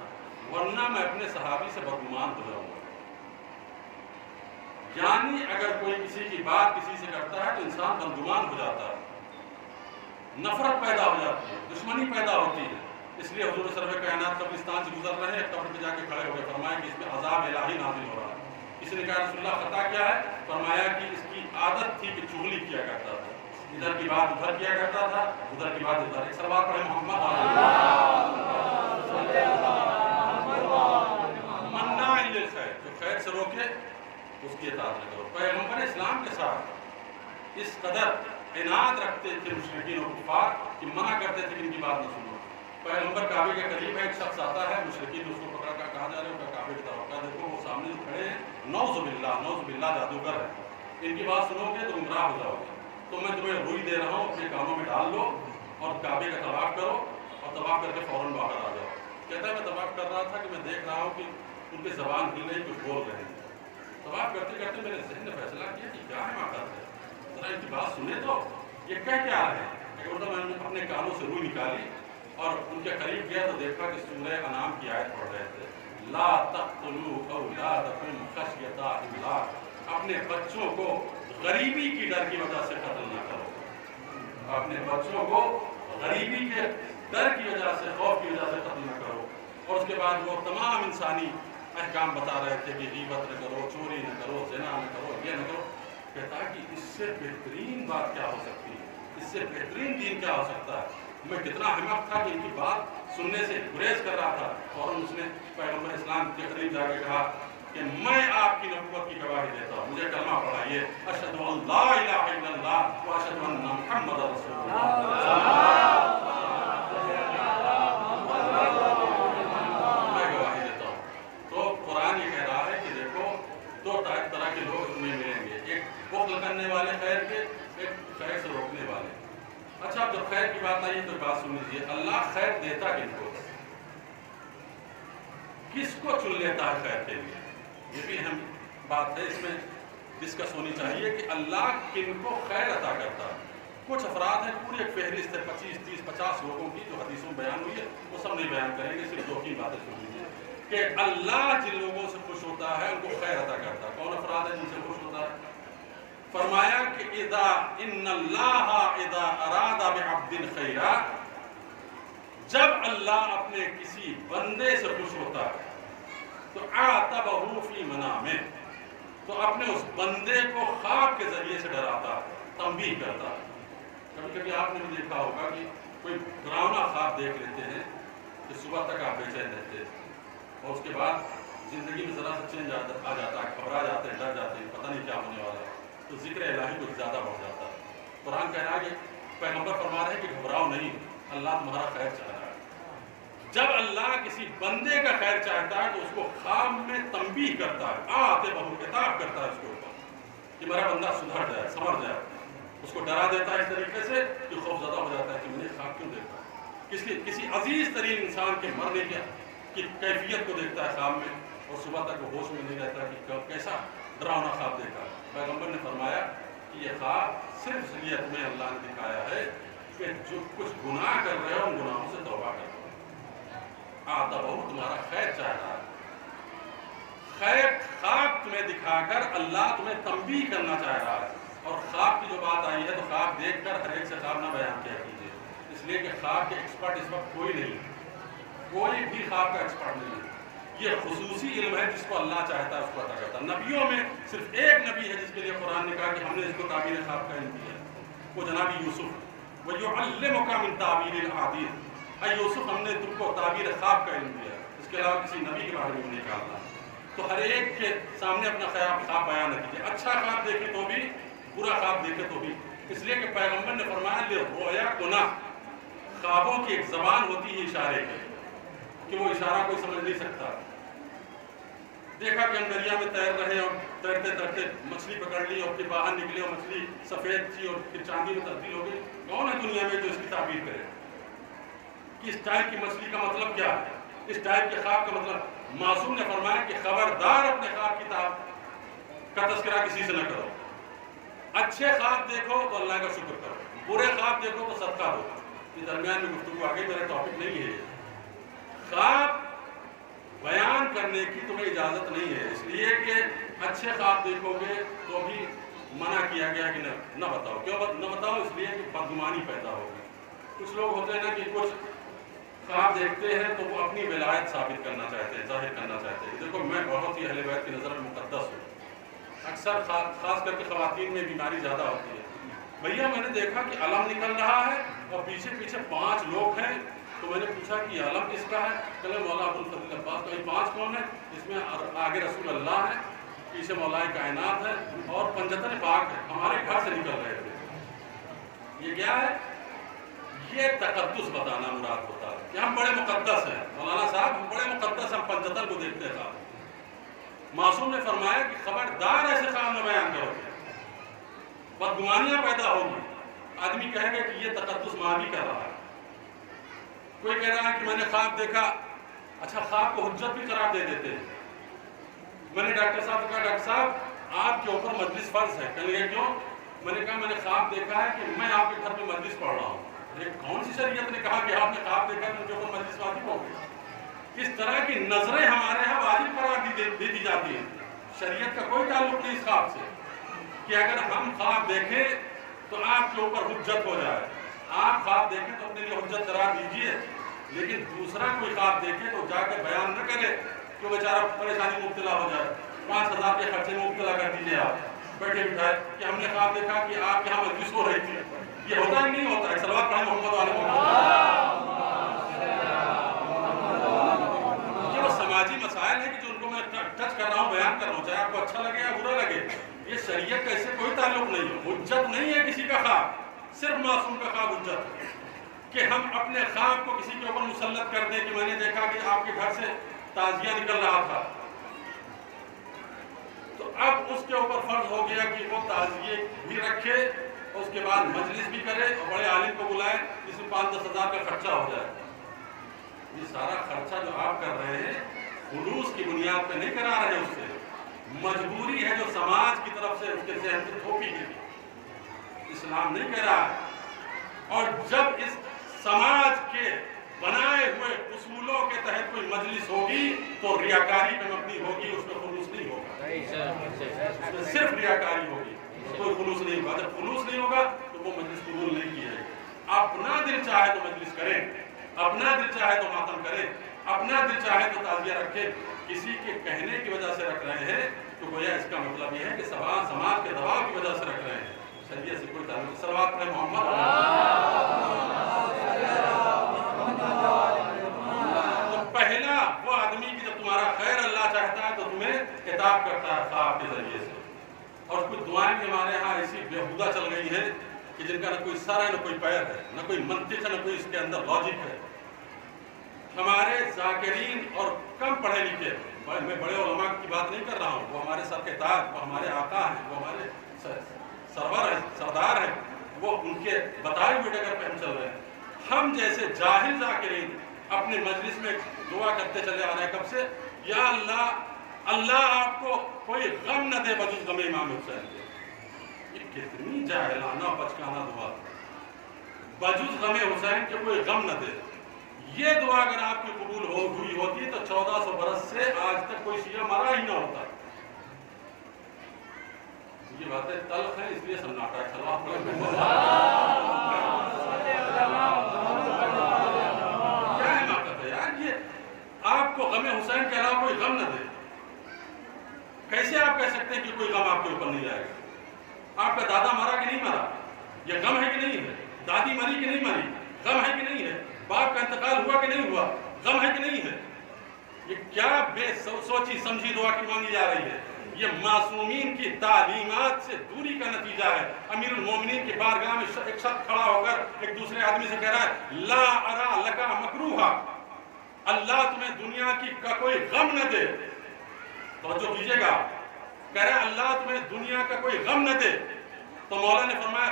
ورنہ میں اپنے صحابی سے بدگمان ہو جاؤں گا. یعنی اگر کوئی کسی کی بات کسی سے کرتا ہے تو انسان بدگمان ہو جاتا ہے, نفرت پیدا ہو جاتی ہے, دشمنی پیدا ہوتی ہے. اس لیے حضور سرور کائنات قبرستان سے گزر رہے ہیں, قبر پہ جا کے کھڑے ہو گئے, فرمایا کہ اس پہ عذاب الہی نازل ہو رہا ہے. کسی نے کہا رسول اللہ خطا کیا ہے؟ فرمایا کہ اس کی عادت تھی کہ چغلی کیا کرتا تھا, ادھر کی بات ادھر کیا کرتا تھا, ادھر کی بات ادھر. ایک سلوات پڑھیں محمد. مناع للخیر, جو خیر سے روکے اس کی اطاعت نہ کرو. پیغمبر اسلام کے ساتھ اس قدر عنایت رکھتے تھے مشرکین و کفار کہ منع کرتے تھے کہ ان کی بات نہ سنو. پیغمبر کعبے کے قریب ہے, ایک شخص آتا ہے, مشرکین اس کو پکڑا کر کہا جا رہا ہے کعبے کی طرف, کہا دیکھو وہ سامنے کھڑے ہیں, نعوذ باللہ جادوگر ہے, ان کی بات سنو گے تو گمراہ ہو جاؤ گے. تو میں تمہیں روئی دے رہا ہوں، اپنے کانوں میں ڈال لو اور کعبے کا طواف کرو اور طواف کر کے فوراً باہر آ جاؤ۔ کہتا ہے میں طواف کر رہا تھا کہ میں دیکھ رہا ہوں کہ ان کی زبان ہل رہی، کچھ بول رہے ہیں۔ طواف کرتے کرتے میرے ذہن نے فیصلہ کیا کہ کیا ہے مقصد ہے، ذرا ان کی بات سنیں تو یہ کہہ کیا رہے ہیں۔ میں نے اپنے کانوں سے روئی نکالی اور ان کے قریب گیا تو دیکھا کہ سورہ انعام کی آیت پڑھ رہے تھے، لا تقتلوا اولادکم خشیۃ املاق، اپنے بچوں کو غریبی کی ڈر کی وجہ سے قتل نہ کرو، اپنے بچوں کو غریبی کے ڈر کی وجہ سے، خوف کی وجہ سے قتل نہ کرو۔ اور اس کے بعد وہ تمام انسانی احکام بتا رہے تھے کہ غیبت نہ کرو، چوری نہ کرو، زنا نہ کرو، یہ نہ کرو۔ کہتا ہے کہ اس سے بہترین بات کیا ہو سکتی ہے، اس سے بہترین دین کیا ہو سکتا ہے۔ میں کتنا احمق تھا کہ ان کی بات سننے سے گریز کر رہا تھا، اور اس نے پیغمبر اسلام کے قریب جا کے کہا کہ میں آپ کی نبوت کی گواہی دیتا ہوں، مجھے کلمہ پڑھائیے، اشہد ان لا الہ الا اللہ و اشہد ان محمد رسول اللہ، میں گواہی دیتا ہوں۔ تو قرآن یہ کہہ رہا ہے کہ دیکھو دو طرح کے لوگ تمہیں ملیں گے، ایک بخل کرنے والے خیر کے، ایک خیر سے روکنے والے۔ اچھا اب جب خیر کی بات آئی تو بات سن لیجیے، اللہ خیر دیتا کن کو، کس کو چن لیتا ہے خیر کے لیے، یہ بھی اہم بات ہے، اس میں ڈسکس ہونی چاہیے کہ اللہ کن کو خیر عطا کرتا ہے۔ کچھ افراد ہیں، پوری ایک فہرست ہے 25 30 50 لوگوں کی جو حدیثوں میں بیان ہوئی ہے، وہ سب نہیں بیان کریں گے، صرف 2-3 باتیں سن لیجیے کہ اللہ جن لوگوں سے خوش ہوتا ہے ان کو خیر عطا کرتا ہے۔ کون افراد ہیں جن سے خوش ہوتا ہے؟ فرمایا کہ ان اللہ اذا اراد بعبد خیرا، جب اللہ اپنے کسی بندے سے خوش ہوتا ہے تو عاتبہ فی منامہ، تو اپنے اس بندے کو خواب کے ذریعے سے ڈراتا ہے، تنبیہ کرتا ہے۔ کبھی کبھی آپ نے بھی دیکھا ہوگا کہ کوئی ڈراؤنا خواب دیکھ لیتے ہیں کہ صبح تک آپ بے چین رہتے ہیں، اور اس کے بعد زندگی میں ذرا سا چینج آ جاتا ہے، گھبرا جاتے ہیں، ڈر جاتے ہیں، پتہ نہیں کیا ہونے والا ہے، تو ذکر الہی کچھ زیادہ بڑھ جاتا ہے۔ قرآن کہہ رہا ہے کہ پیغمبر فرما رہے ہیں کہ گھبراؤ نہیں، اللہ تمہارا خیر چاہ رہا ہے۔ جب اللہ کسی بندے کا خیر چاہتا ہے تو اس کو خواب میں تنبیہ کرتا ہے، آتے بہو کتاب کرتا ہے اس کے اوپر کہ میرا بندہ سدھر جائے، سمجھ جائے، اس کو ڈرا دیتا ہے اس طریقے سے کہ خوف زدہ ہو جاتا ہے کہ میں نے خواب کیوں دیکھا، کسی عزیز ترین انسان کے مرنے کی کیفیت کو دیکھتا ہے خواب میں، اور صبح تک وہ ہوش میں نہیں رہتا کہ کیسا ڈراؤنا خواب دیکھا۔ پیغمبر نے فرمایا کہ یہ خواب صرف اس لیے تمہیں اللہ نے دکھایا ہے کہ جو کچھ گناہ کر رہے ہو ان گناہوں سے توبہ کرو، آتا بہو تمہارا خیر چاہ رہا ہے۔ خیر خواب تمہیں دکھا کر اللہ تمہیں تنبیہ کرنا چاہ رہا ہے۔ اور خواب کی جو بات آئی ہے تو خواب دیکھ کر ہر ایک سے خواب نہ بیان کیا کیجیے، اس لیے کہ خواب کے ایکسپرٹ اس وقت کوئی نہیں، کوئی بھی خواب کا ایکسپرٹ نہیں ہے، یہ خصوصی علم ہے جس کو اللہ چاہتا ہے اس کو عطا کرتا ہے۔ نبیوں میں صرف ایک نبی ہے جس کے لیے قرآن نے کہا کہ ہم نے اس کو تعبیر خواب کا علم دیا، وہ جناب یوسف، وَيُعَلِّمُكَ مِن تَعْبِيرِ الْأَحَادِيثِ، اے یوسف ہم نے تم کو تعبیر خواب کا علم دیا، اس کے علاوہ کسی نبی کے بارے میں نہیں کہا۔ تو ہر ایک کے سامنے اپنا خواب بیان نہ کیجیے، اچھا خواب دیکھے تو بھی، برا خواب دیکھے تو بھی، اس لیے کہ پیغمبر نے فرمایا لِلرُّؤْيَا گناہ، خوابوں کی ایک زبان ہوتی ہے اشارے کی، کہ وہ اشارہ کوئی سمجھ نہیں سکتا۔ دیکھا کہ ہم دریا میں تیر رہے اور تیرتے تیرتے مچھلی پکڑ لی اور پھر باہر نکلے اور مچھلی سفید تھی اور پھر چاندی میں تبدیل ہو گئی، کون ہے دنیا میں جو اس کی تعبیر کرے کہ اس ٹائپ کی مچھلی کا مطلب کیا ہے، اس ٹائپ کے خواب کا مطلب؟ معصوم نے فرمایا کہ خبردار اپنے خواب کا تذکرہ کسی سے نہ کرو، اچھے خواب دیکھو تو اللہ کا شکر کرو، برے خواب دیکھو تو صدقہ دو۔ یہ درمیان میں گفتگو آ گئی، میرا ٹاپک نہیں ہے۔ خواب بیان کرنے کی تمہیں اجازت نہیں ہے، اس لیے کہ اچھے خواب دیکھو گے تو بھی منع کیا گیا کہ نہ بتاؤ۔ کیوں نہ بتاؤ؟ اس لیے کہ بدگمانی پیدا ہوگی۔ کچھ لوگ ہوتے ہیں نا کہ کچھ خواب دیکھتے ہیں تو وہ اپنی ولایت ثابت کرنا چاہتے ہیں، ظاہر کرنا چاہتے ہیں۔ دیکھو میں بہت ہی اہل بیت کی نظر میں مقدس ہوں، اکثر خاص کر کے خواتین میں بیماری زیادہ ہوتی ہے۔ بھیا میں نے دیکھا کہ علم نکل رہا ہے اور پیچھے پیچھے 5 لوگ ہیں، تو میں نے پوچھا کہ یہ علم کس کا ہے؟ کہ مولا ابوالفضل عباس۔ تو یہ 5 کون ہیں؟ اس میں آگے رسول اللہ ہے، پیچھے مولائے کائنات ہے اور پنجتن پاک ہے، ہمارے گھر سے نکل رہے تھے۔ یہ کیا ہے؟ یہ تقدس بتانا مراد ہوتا ہے کہ ہم بڑے مقدس ہیں، مولانا صاحب ہم بڑے مقدس ہیں، ہم پنجتن کو دیکھتے ہیں۔ معصوم نے فرمایا کہ خبردار ایسے خواب نہ بیان کرو، بدگمانیاں پیدا ہوگی۔ آدمی کہے گا کہ یہ تقدس ماضی کر رہا ہے. کوئی کہہ رہا ہے کہ میں نے خواب دیکھا. اچھا خواب کو حجت بھی قرار دے دیتے ہیں. میں نے ڈاکٹر صاحب سے کہا ڈاکٹر صاحب آپ کے اوپر مجلس فرض ہے. کہنے لگے کیوں؟ میں نے کہا میں نے خواب دیکھا ہے کہ میں آپ کے گھر میں مجلس پڑھ رہا ہوں. کون سی شریعت نے کہا کہ آپ نے خواب دیکھا تو ان کے اوپر مجلس واجب ہو گئی؟ اس طرح کی نظریں ہمارے ہاں واجب قرار دے دی جاتی ہیں. شریعت کا کوئی تعلق نہیں اس خواب سے کہ اگر ہم خواب دیکھیں تو آپ کے اوپر حجت ہو جائے. آپ خواب دیکھیں تو اپنے لیے حجت قرار دیجئے, لیکن دوسرا کوئی خواب دیکھے تو جا کے بیان نہ کرے کہ وہ بیچارہ پریشانی میں مبتلا ہو جائے. 5,000 کے خرچے میں مبتلا کر دیجئے آپ بیٹھے بٹھائے کہ ہم نے خواب دیکھا کہ آپ یہاں مجلس ہو رہی تھی. یہ ہوتا ہی نہیں ہوتا ہے. صلوات پڑھیں محمد والے محمد. یہ وہ سماجی مسائل ہیں کہ جو ان کو میں ٹچ کر رہا ہوں, بیان کر رہا ہوں, چاہے آپ کو اچھا لگے یا برا لگے. یہ شریعت کا اس سے کوئی تعلق نہیں ہے. حجت نہیں ہے کسی کا خواب, صرف معصوم کا خواب حجت ہے کہ ہم اپنے خواب کو کسی کے اوپر مسلط کر دیں کہ میں نے دیکھا کہ آپ کے گھر سے تازیہ نکل رہا تھا, تو اب اس کے اوپر فرض ہو گیا کہ وہ تعزیے بھی رکھے, اس کے بعد مجلس بھی کرے اور بڑے عالم کو بلائے جس میں 5-10 ہزار کا خرچہ ہو جائے. یہ سارا خرچہ جو آپ کر رہے ہیں خلوص کی بنیاد پہ نہیں کرا رہے, اس سے مجبوری ہے جو سماج کی طرف سے اس کے ذہن سے تھوپی گئی. اسلام نہیں کہہ رہا ہے. اور جب اس سماج کے بنائے ہوئے اصولوں کے تحت کوئی مجلس ہوگی تو ریاکاری پہ مبنی ہوگی, اس میں خلوص نہیں ہوگا, اس میں صرف ریاکاری ہوگی, کوئی خلوص نہیں ہوگا. جب خلوص نہیں ہوگا تو وہ مجلس قبول نہیں کی جائے گی. اپنا دل چاہے تو مجلس کریں, اپنا دل چاہے تو ماتم کریں, اپنا دل چاہے تو تعزیہ رکھیں. کسی کے کہنے کی وجہ سے رکھ رہے ہیں تو گویا اس کا مطلب یہ ہے کہ سماج کے دباؤ کی وجہ سے رکھ رہے ہیں. شریعت سے کوئی تعلق. صلوات پڑھیں محمد. تو پہلا وہ آدمی کہ جب تمہارا خیر اللہ چاہتا ہے تو تمہیں خطاب کرتا ہے خواب کے ذریعے سے. اور کچھ دعائیں بھی ہمارے ہاں ایسی بےہودہ چل گئی ہیں کہ جن کا نہ کوئی سر ہے نہ کوئی پیر ہے, نہ کوئی منطق ہے نہ کوئی اس کے اندر لاجک ہے. ہمارے ذاکرین اور کم پڑھے لکھے, میں بڑے علماء کی بات نہیں کر رہا ہوں, وہ ہمارے سر کے تاج, وہ ہمارے آقا ہیں, وہ ہمارے سرور ہیں, سردار ہیں, وہ ان کے بتائے ہوئے ڈگر پہ ہم چل رہے ہیں. ہم جیسے جاہل ذاکرین اپنے مجلس میں دعا کرتے چلے آ رہے ہیں کب سے, یا اللہ آپ کو کوئی غم نہ دے بجز غم امام حسین دے. یہ کتنی جاہلانہ بچکانہ دعا, بجز غم حسین کے کوئی غم نہ دے. یہ دعا اگر آپ کی قبول ہوئی ہوتی تو 1400 برس سے آج تک کوئی شیعہ مرا ہی نہ ہوتا. یہ باتیں تلخ ہیں اس لیے سناٹا ہے. کیا حماقت ہے یار, یہ آپ کو غم حسین کے علاوہ کوئی غم نہ دے. کیسے آپ کہہ سکتے ہیں کہ کوئی غم آپ کے اوپر نہیں آئے گا؟ آپ کا دادا مرا کہ نہیں مرا, یہ غم ہے کہ نہیں ہے؟ دادی مری کہ نہیں مری, غم ہے کہ نہیں ہے؟ باپ کا انتقال ہوا کہ نہیں ہوا, غم ہے کہ نہیں ہے؟ یہ کیا بے سوچی سمجھی دعا کی مانگی جا رہی ہے؟ یہ معصومین کی تعلیمات سے دوری کا نتیجہ ہے. امیر المومنین کی بارگاہ میں ایک شخص کھڑا ہو کر ایک دوسرے آدمی سے کہہ رہا ہے لا ارا لکا مکروہا, اللہ تمہیں دنیا کی کا کوئی غم نہ دے. توجہ کیجئے گا, کہہ رہا ہے اللہ تمہیں دنیا کا کوئی غم نہ دے. تو مولا نے فرمایا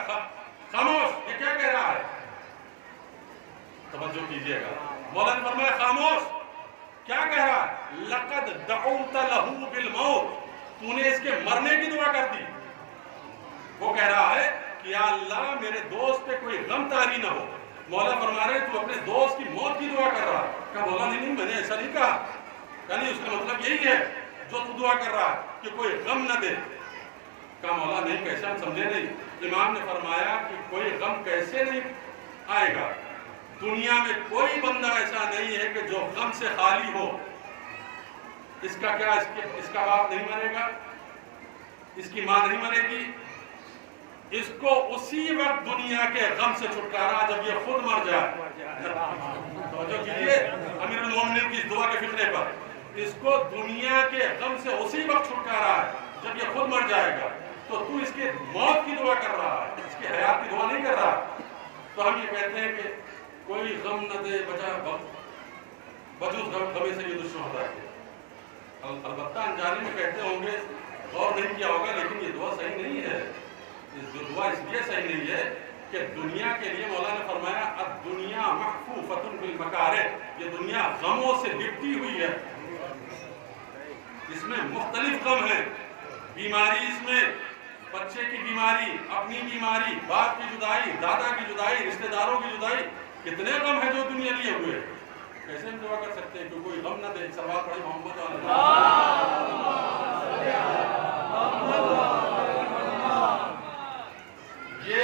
خاموش, یہ کیا کہہ رہا ہے؟ توجہ کیجئے گا, مولا نے فرمایا خاموش, کیا کہہ رہا ہے؟ لقد دعوت لہو بالموت, تو نے اس کے مرنے کی دعا کر دی. وہ کہہ رہا ہے کہ یا اللہ میرے دوست پہ کوئی غم طاری نہ ہو. مولا فرما رہے تو اپنے دوست کی موت کی دعا کر رہا ہے. کہا مولا نہیں میں نے ایسا نہیں کہا. کہا نہیں, اس کا مطلب یہی ہے جو تو دعا کر رہا ہے کہ کوئی غم نہ دے. کہا مولا نہیں, کیسے ہم سمجھے نہیں. امام نے فرمایا کہ کوئی غم کیسے نہیں آئے گا, دنیا میں کوئی بندہ ایسا نہیں ہے کہ جو غم سے خالی ہو. اس کا کیا, اس کا باپ نہیں مرے گا, اس کی ماں نہیں مرے گی, اس کو اسی وقت دنیا کے غم سے چھٹکارا جب یہ خود مر جائے. توجہ کیجئے امیر المومنین کی اس دعا کے فکرے پر, اس کو دنیا کے غم سے اسی وقت چھٹکارا ہے جب یہ خود مر جائے گا. تو تو اس کے موت کی دعا کر رہا ہے, اس کی حیات کی دعا نہیں کر رہا. تو ہم یہ کہتے ہیں کہ کوئی غم نہ دے بجز غم سے یہ دشمن ہوتا ہے. البتہ انجانے میں کہتے ہوں گے, غور نہیں کیا ہوگا, لیکن یہ دعا صحیح نہیں ہے. یہ دعا اس لیے صحیح نہیں ہے کہ دنیا کے لیے مولا نے فرمایا الدنیا محفوفۃ بالمکارہ، یہ دنیا غموں سے لپٹی ہوئی ہے، اس میں مختلف غم ہیں، بیماری اس میں، بچے کی بیماری، اپنی بیماری، باپ کی جدائی، دادا کی جدائی، رشتہ داروں کی جدائی، کتنے غم ہیں جو دنیا لیے ہوئے، کیسے ہم دعا کر سکتے ہیں کہ کوئی غم نہ دے؟ صلوات پڑھیں محمد یہ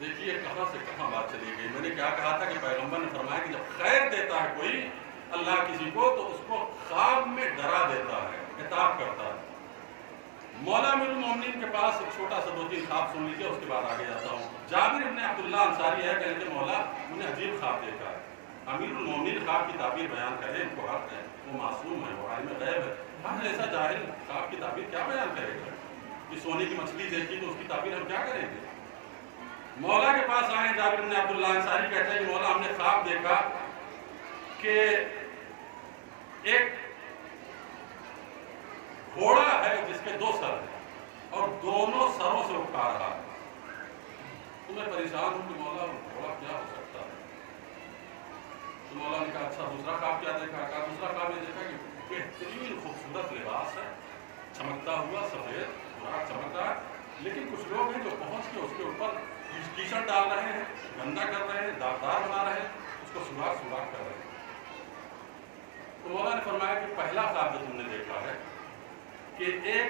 دیکھیے کہاں سے کہاں بات چلی گئی۔ میں نے کیا کہا تھا کہ پیغمبر نے فرمایا کہ جب خیر دیتا ہے کوئی اللہ کسی کو تو اس کو خواب میں ڈرا دیتا ہے، عتاب کرتا ہے۔ مولا امیر المومنین کے پاس ایک چھوٹا سا 2-3 خواب سن لیجیے، اس کے بعد آگے جاتا ہوں۔ جابر ابن عبداللہ انصاری ہے، کہتے ہیں مولا انہیں عجیب خواب دیکھا ہے۔ امیر المومنین خواب کی تعبیر بیان کریں، ان کو حق ہے، وہ معصوم ہے، وہ عالم غیب ہے، ہم ایسا جاہل خواب کی تعبیر کیا بیان کرے گا؟ کہ سونے کی مچھلی دیکھی تو اس کی تعبیر ہم کیا کریں گے؟ مولا کے پاس آئے جابر بن عبداللہ انصاری، کہتے ہیں کہ مولا ہم نے خواب دیکھا کہ ایک گھوڑا ہے جس کے 2 سر ہیں اور دونوں سروں سے اٹھا رہا ہے۔ تو میں پریشان ہوں کہ مولا گھوڑا کیا ہو سکتا ہے؟ تو مولا نے کہا اچھا دوسرا خواب کیا دیکھا؟ کہا دوسرا خواب یہ دیکھا کہ بہترین خوبصورت لباس ہے، چمکتا ہوا سفید براق چمک رہا ہے، لیکن کچھ لوگ ہیں جو پہنچ کے اس کے اوپر کیچڑ ڈال رہے ہیں، گندا کر رہے ہیں، داغدار بنا رہے ہیں، اس کو سوراخ کر رہے ہیں۔ تو مولا نے فرمایا کہ پہلا خواب جو تم نے دیکھا ہے کہ ایک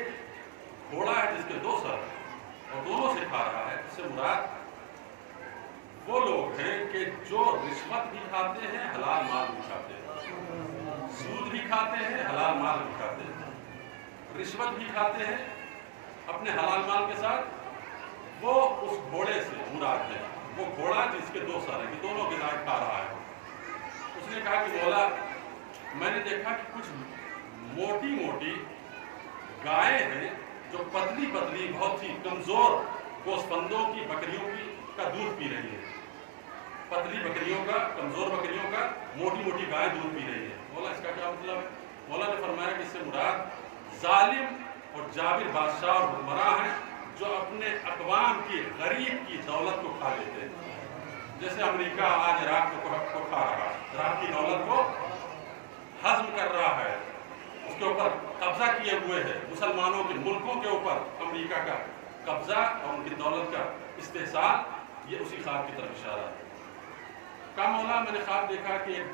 گھوڑا ہے جس کے 2 سر ہیں اور دونوں سے کھا رہا ہے، اس سے مراد وہ لوگ ہیں کہ جو رشوت بھی کھاتے ہیں، حلال مال بھی کھاتے ہیں، سود بھی کھاتے ہیں، حلال مال بھی کھاتے ہیں، رشوت بھی کھاتے ہیں اپنے حلال مال کے ساتھ، وہ اس گھوڑے سے مراد ہے۔ وہ گھوڑا جس کے 2 سر ہیں، کہ دونوں غذائیں کھا رہا ہے۔ اس نے کہا کہ مولا میں نے دیکھا کہ کچھ موٹی موٹی گائیں ہیں جو پتلی پتلی بہت ہی کمزور گوسفندوں کی بکریوں کا دودھ پی رہی ہے، پتلی بکریوں کا، کمزور بکریوں کا موٹی موٹی گائیں دودھ پی رہی ہے۔ مولا اس کا کیا مطلب ہے؟ مولا نے فرمایا کہ اس سے مراد ظالم اور جابر بادشاہ اور حکمراں ہیں جو اپنے اقوام کی غریب کی دولت کو کھا لیتے ہیں، جیسے امریکہ آج عراق کو کھا رہا ہے، عراق کی دولت کو ہضم کر رہا ہے، اس کے اوپر قبضہ کیے ہوئے ہے، مسلمانوں کے ملکوں کے اوپر امریکہ کا قبضہ اور ان کی دولت کا استحصال، یہ اسی خواب کی طرف اشارہ ہے۔ کہا مولا میں نے خواب دیکھا کہ ایک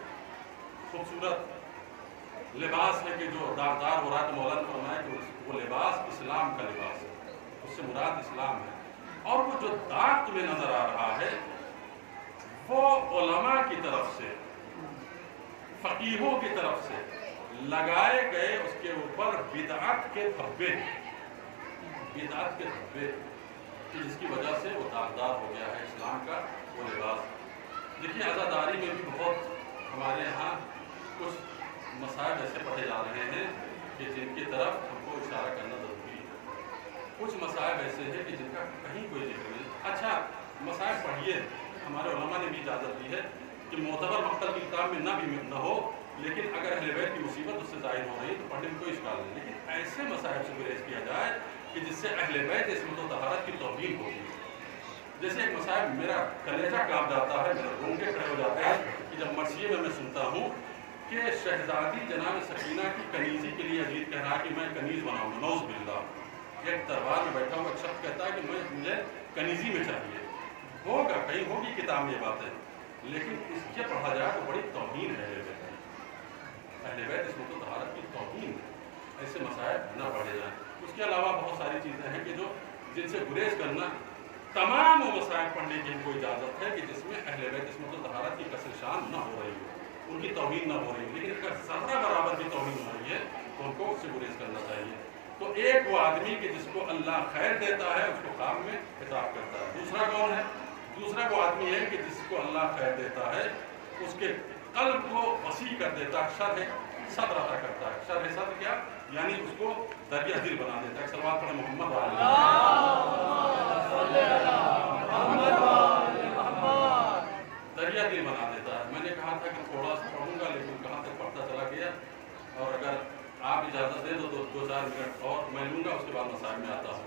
خوبصورت لباس ہے کہ جو داغدار ہو رہا ہے، تو مولا نے فرمایا کہ وہ لباس اسلام کا لباس ہے، اس سے مراد اسلام ہے، اور وہ جو داغ تمہیں نظر آ رہا ہے وہ علماء کی طرف سے، فقیہوں کی طرف سے لگائے گئے اس کے اوپر بدعت کے دھبے، بدعت کے دھبے، کہ جس کی وجہ سے وہ داغدار ہو گیا ہے اسلام کا وہ لباس۔ دیکھیے عزاداری میں بھی بہت ہمارے ہاں کچھ مسائل ایسے پڑھے جا رہے ہیں کہ جن کی طرف ہم کو اشارہ کرنا ضروری ہے۔ کچھ مسائل ایسے ہیں کہ جن کا کہیں کوئی ذکر نہیں۔ اچھا مسائل پڑھیے، ہمارے علماء نے بھی اجازت دی ہے کہ معتبر مقتل کی کتاب میں نہ ہو، لیکن اگر اہل بیت کی مصیبت اس سے ظاہر ہو رہی ہے تو پڑھنے میں کوئی اشکال نہیں، لیکن ایسے مسائل سے گریز کیا جائے کہ جس سے اہل بیت عصمت و طہارت کی توہین ہوگی۔ جیسے ایک مسائل میرا کلیجہ کانپ جاتا ہے، میرے رونگٹے کھڑے ہو جاتے ہیں کہ جب مرثیے میں سنتا ہوں کہ شہزادی جناب سکینہ کی کنیزی کے لیے یزید کہہ رہا ہے کہ میں کنیز بناؤں گا، نعوذ باللہ۔ ایک دربار میں بیٹھا ہوا شخص کہتا ہے کہ مجھے کنیزی میں چاہیے، ہوگا کہیں ہوگی کتاب میں یہ باتیں، لیکن اس یہ پڑھا جائے تو بڑی توہین ہے اہل بیت عصمت و طہارت کی توہین ہے، ایسے مسائل نہ پڑھے جائیں۔ اس کے علاوہ بہت ساری چیزیں ہیں کہ جو جن سے گریز کرنا، تمام وہ مسائل پڑھنے کی ہم کو اجازت ہے کہ جس میں اہل بیت عصمت و طہارت کی کسر شان نہ ہو رہی ہو، ان کی توہین نہ ہو رہی ہو، لیکن اگر ذرہ برابر کی توہین ہو رہی ہے تو ہم کو اس سے گریز کرنا چاہیے۔ تو ایک وہ آدمی کہ جس کو اللہ خیر دیتا ہے اس کو خواب میں خطاب کرتا ہے۔ دوسرا کون ہے؟ دوسرا وہ آدمی ہے کہ جس کو اللہ خیر دیتا ہے اس کے قلب کو وسیع کر دیتا ہے، شرح صدر عطا کرتا ہے۔ شرح صدر کیا؟ یعنی اس کو دریا دل بنا دیتا ہے۔ صلوات پڑھیں محمد دریا دل بنا دیتا ہے۔ میں نے کہا تھا کہ تھوڑا سا پڑھوں گا لیکن کہاں تک پڑھتا چلا گیا، اور اگر آپ اجازت دیں تو 2-4 منٹ اور میں لوں گا، اس کے بعد مسائل میں آتا ہوں۔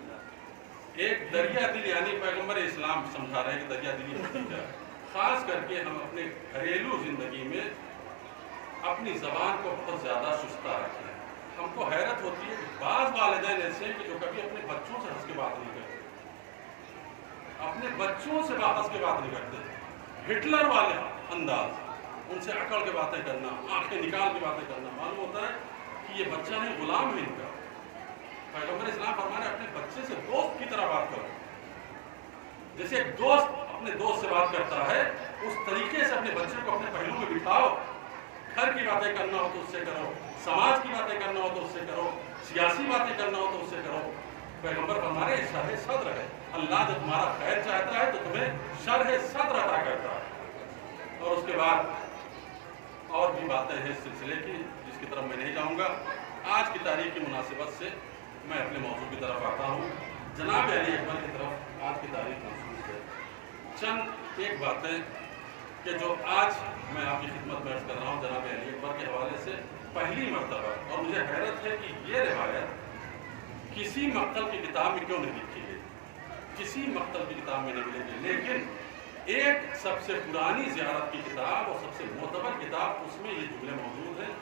ایک دریا دل یعنی پیغمبر اسلام سمجھا رہے ہیں کہ دریا دلی ہوتی ہے، خاص کر کے ہم اپنے گھریلو زندگی میں اپنی زبان کو بہت زیادہ سستا رکھتے ہیں۔ ہم کو حیرت ہوتی ہے کہ بعض والدین ایسے ہیں کہ جو کبھی اپنے بچوں سے ہنس کے بات نہیں کرتے، اپنے بچوں سے ہنس کے بات نہیں کرتے، ہٹلر والے انداز، ان سے اکڑ کے باتیں کرنا، آنکھیں نکال کے باتیں کرنا، معلوم ہوتا ہے کہ یہ بچہ نہیں، غلام ہے ان کا۔ پیغمبر اسلام فرمانے اپنے بچے سے دوست کی طرح بات کرو، جیسے ایک دوست اپنے دوست سے بات کرتا ہے اس طریقے سے اپنے بچے کو اپنے پہلو میں بٹھاؤ۔ گھر کی باتیں کرنا ہو تو اس سے کرو، سماج کی باتیں کرنا ہو تو اس سے کرو، سیاسی باتیں کرنا ہو تو اس سے کرو۔ پیغمبر فرمانے شرح صدر ہے، اللہ جب تمہارا خیر چاہتا ہے تو تمہیں شرح صدر عطا کرتا ہے۔ اور اس کے بعد اور بھی باتیں ہیں اس سلسلے کی جس کی طرف میں نہیں جاؤں گا۔ آج کی تاریخ کی مناسبت سے میں اپنے موضوع کی طرف آتا ہوں۔ جناب علی اکبر کی طرف آج کی تاریخ منسوب ہے۔ چند ایک باتیں کہ جو آج میں آپ کی خدمت میں عرض کر رہا ہوں جناب علی اکبر کے حوالے سے پہلی مرتبہ، اور مجھے حیرت ہے کہ یہ روایت کسی مقتل کی کتاب میں کیوں نہیں لکھی گئی، کسی مقتل کی کتاب میں نہیں ملے گی، لیکن ایک سب سے پرانی زیارت کی کتاب اور سب سے معتبر کتاب، اس میں یہ جملے موجود ہیں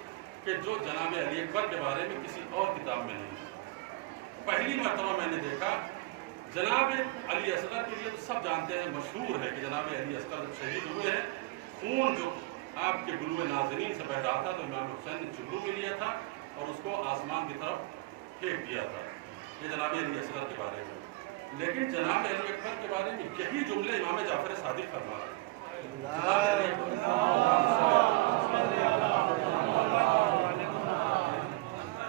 کہ جو جناب علی اکبر کے بارے میں کسی اور کتاب میں نہیں۔ پہلی مرتبہ میں نے دیکھا جناب علی اصغر کے لیے تو سب جانتے ہیں، مشہور ہے کہ جناب علی اصغر جب شہید ہوئے ہیں، خون جو آپ کے گلوئے ناظرین سے بہہ رہا تھا تو امام حسین نے چلو میں لیا تھا اور اس کو آسمان کی طرف پھینک دیا تھا۔ یہ جناب علی اصغر کے بارے میں۔ لیکن جناب علی اکبر کے بارے میں یہی جملے امام جعفر صادق فرما رہے ہیں۔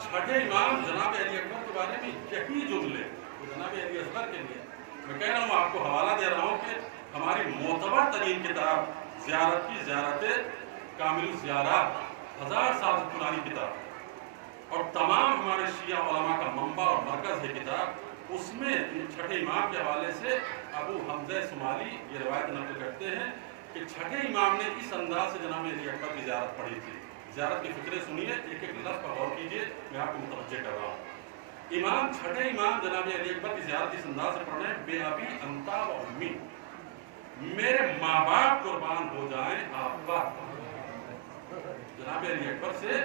چھٹے امام جناب علی اکبر کے بارے میں یہی جملے جناب علی اصغر کے لیے میں کہہ رہا ہوں، آپ کو حوالہ دے رہا ہوں کہ ہماری معتبر ترین کتاب زیارت کی زیارت کامل الزیارات، 1000 سال سے پرانی کتاب، اور تمام ہمارے شیعہ علماء کا منبع اور مرکز ہے کتاب، اس میں چھٹے امام کے حوالے سے ابو حمزہ سمالی یہ روایت نقل کرتے ہیں کہ چھٹے امام نے اس انداز سے جناب علی اکبر کی زیارت پڑھی تھی۔ زیارت کی فکریں سنیے، ایک ایک لفظ پر غور کیجیے، میں آپ کو متوجہ کر رہا ہوں۔ چھٹے امام جناب علی اکبر کی زیارت اس انداز سے پڑھ رہے ہیں، بے ابی انتا و امی، میرے ماں باپ قربان ہو جائیں آپ پر۔ جناب علی اکبر سے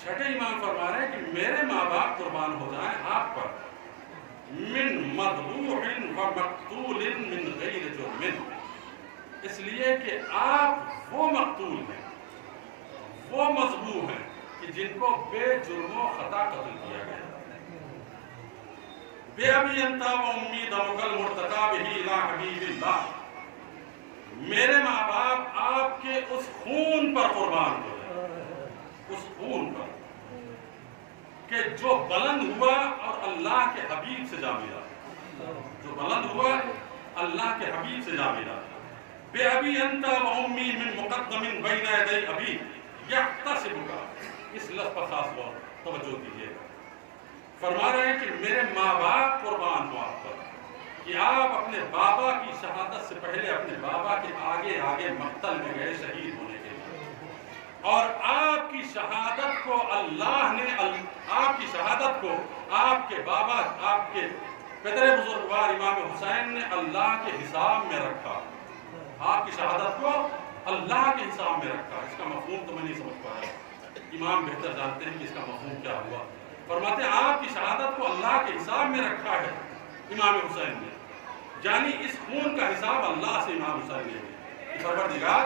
چھٹے امام فرما رہے ہیں کہ میرے ماں باپ قربان ہو جائیں آپ پر، من مذبوح و مقتول من غیر جرم، اس لیے کہ آپ وہ مقتول ہیں، وہ مذبوح ہیں کہ جن کو بے جرم و خطا قتل کیا گیا۔ بے ابی انتا و امی دمک المرتقی بہ الی حبیب اللہ، میرے ماں باپ آپ کے اس خون پر قربان ہو جائیں، اس خون پر کہ جو بلند ہوا اور اللہ کے حبیب سے جا ملا، جو بلند ہوا اللہ کے حبیب سے جا ملا۔ بے ابی انتا و امی من مقدم بین یدی ابی یحتسبک، اس لفظ پر خاص غور توجہ دیجیے۔ فرما رہے ہیں کہ میرے ماں باپ قربان ہو آپ پر، کہ آپ اپنے بابا کی شہادت سے پہلے اپنے بابا کے آگے آگے مقتل میں گئے شہید ہونے کے لیے، اور آپ کی شہادت کو اللہ نے، آپ کی شہادت کو آپ کے بابا، آپ کے پدر بزرگوار امام حسین نے اللہ کے حساب میں رکھا، آپ کی شہادت کو اللہ کے حساب میں رکھا۔ اس کا مفہوم تو میں نہیں سمجھ پایا، امام بہتر جانتے ہیں کہ اس کا مفہوم کیا ہوا۔ فرماتے ہیں آپ کی شہادت کو اللہ کے حساب میں رکھا ہے امام حسین نے، یعنی اس خون کا حساب اللہ سے امام حسین نے لیا کہ پروردگار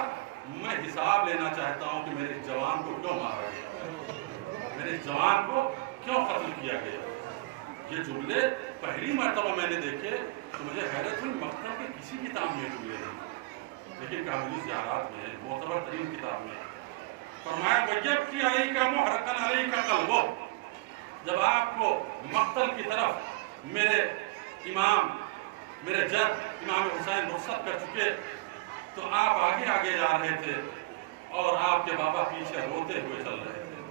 میں حساب لینا چاہتا ہوں کہ میرے جوان کو کیوں مارا گیا، میرے جوان کو کیوں قتل کیا گیا۔ یہ جملے پہلی مرتبہ میں نے دیکھے تو مجھے حیرت ہوئی، مقتل کے کسی کتاب میں جملے نہیں، لیکن کامل زیارات میں معتبر ترین کتاب میں فرمایا وَيَبْكِي عَلَيْكَ مُحْرَقًا عَلَيْكَ قَلْبُهُ، جب آپ کو مقتل کی طرف میرے امام، میرے جد امام حسین رخصت کر چکے تو آپ آگے آگے جا رہے تھے اور آپ کے بابا پیچھے روتے ہوئے چل رہے تھے،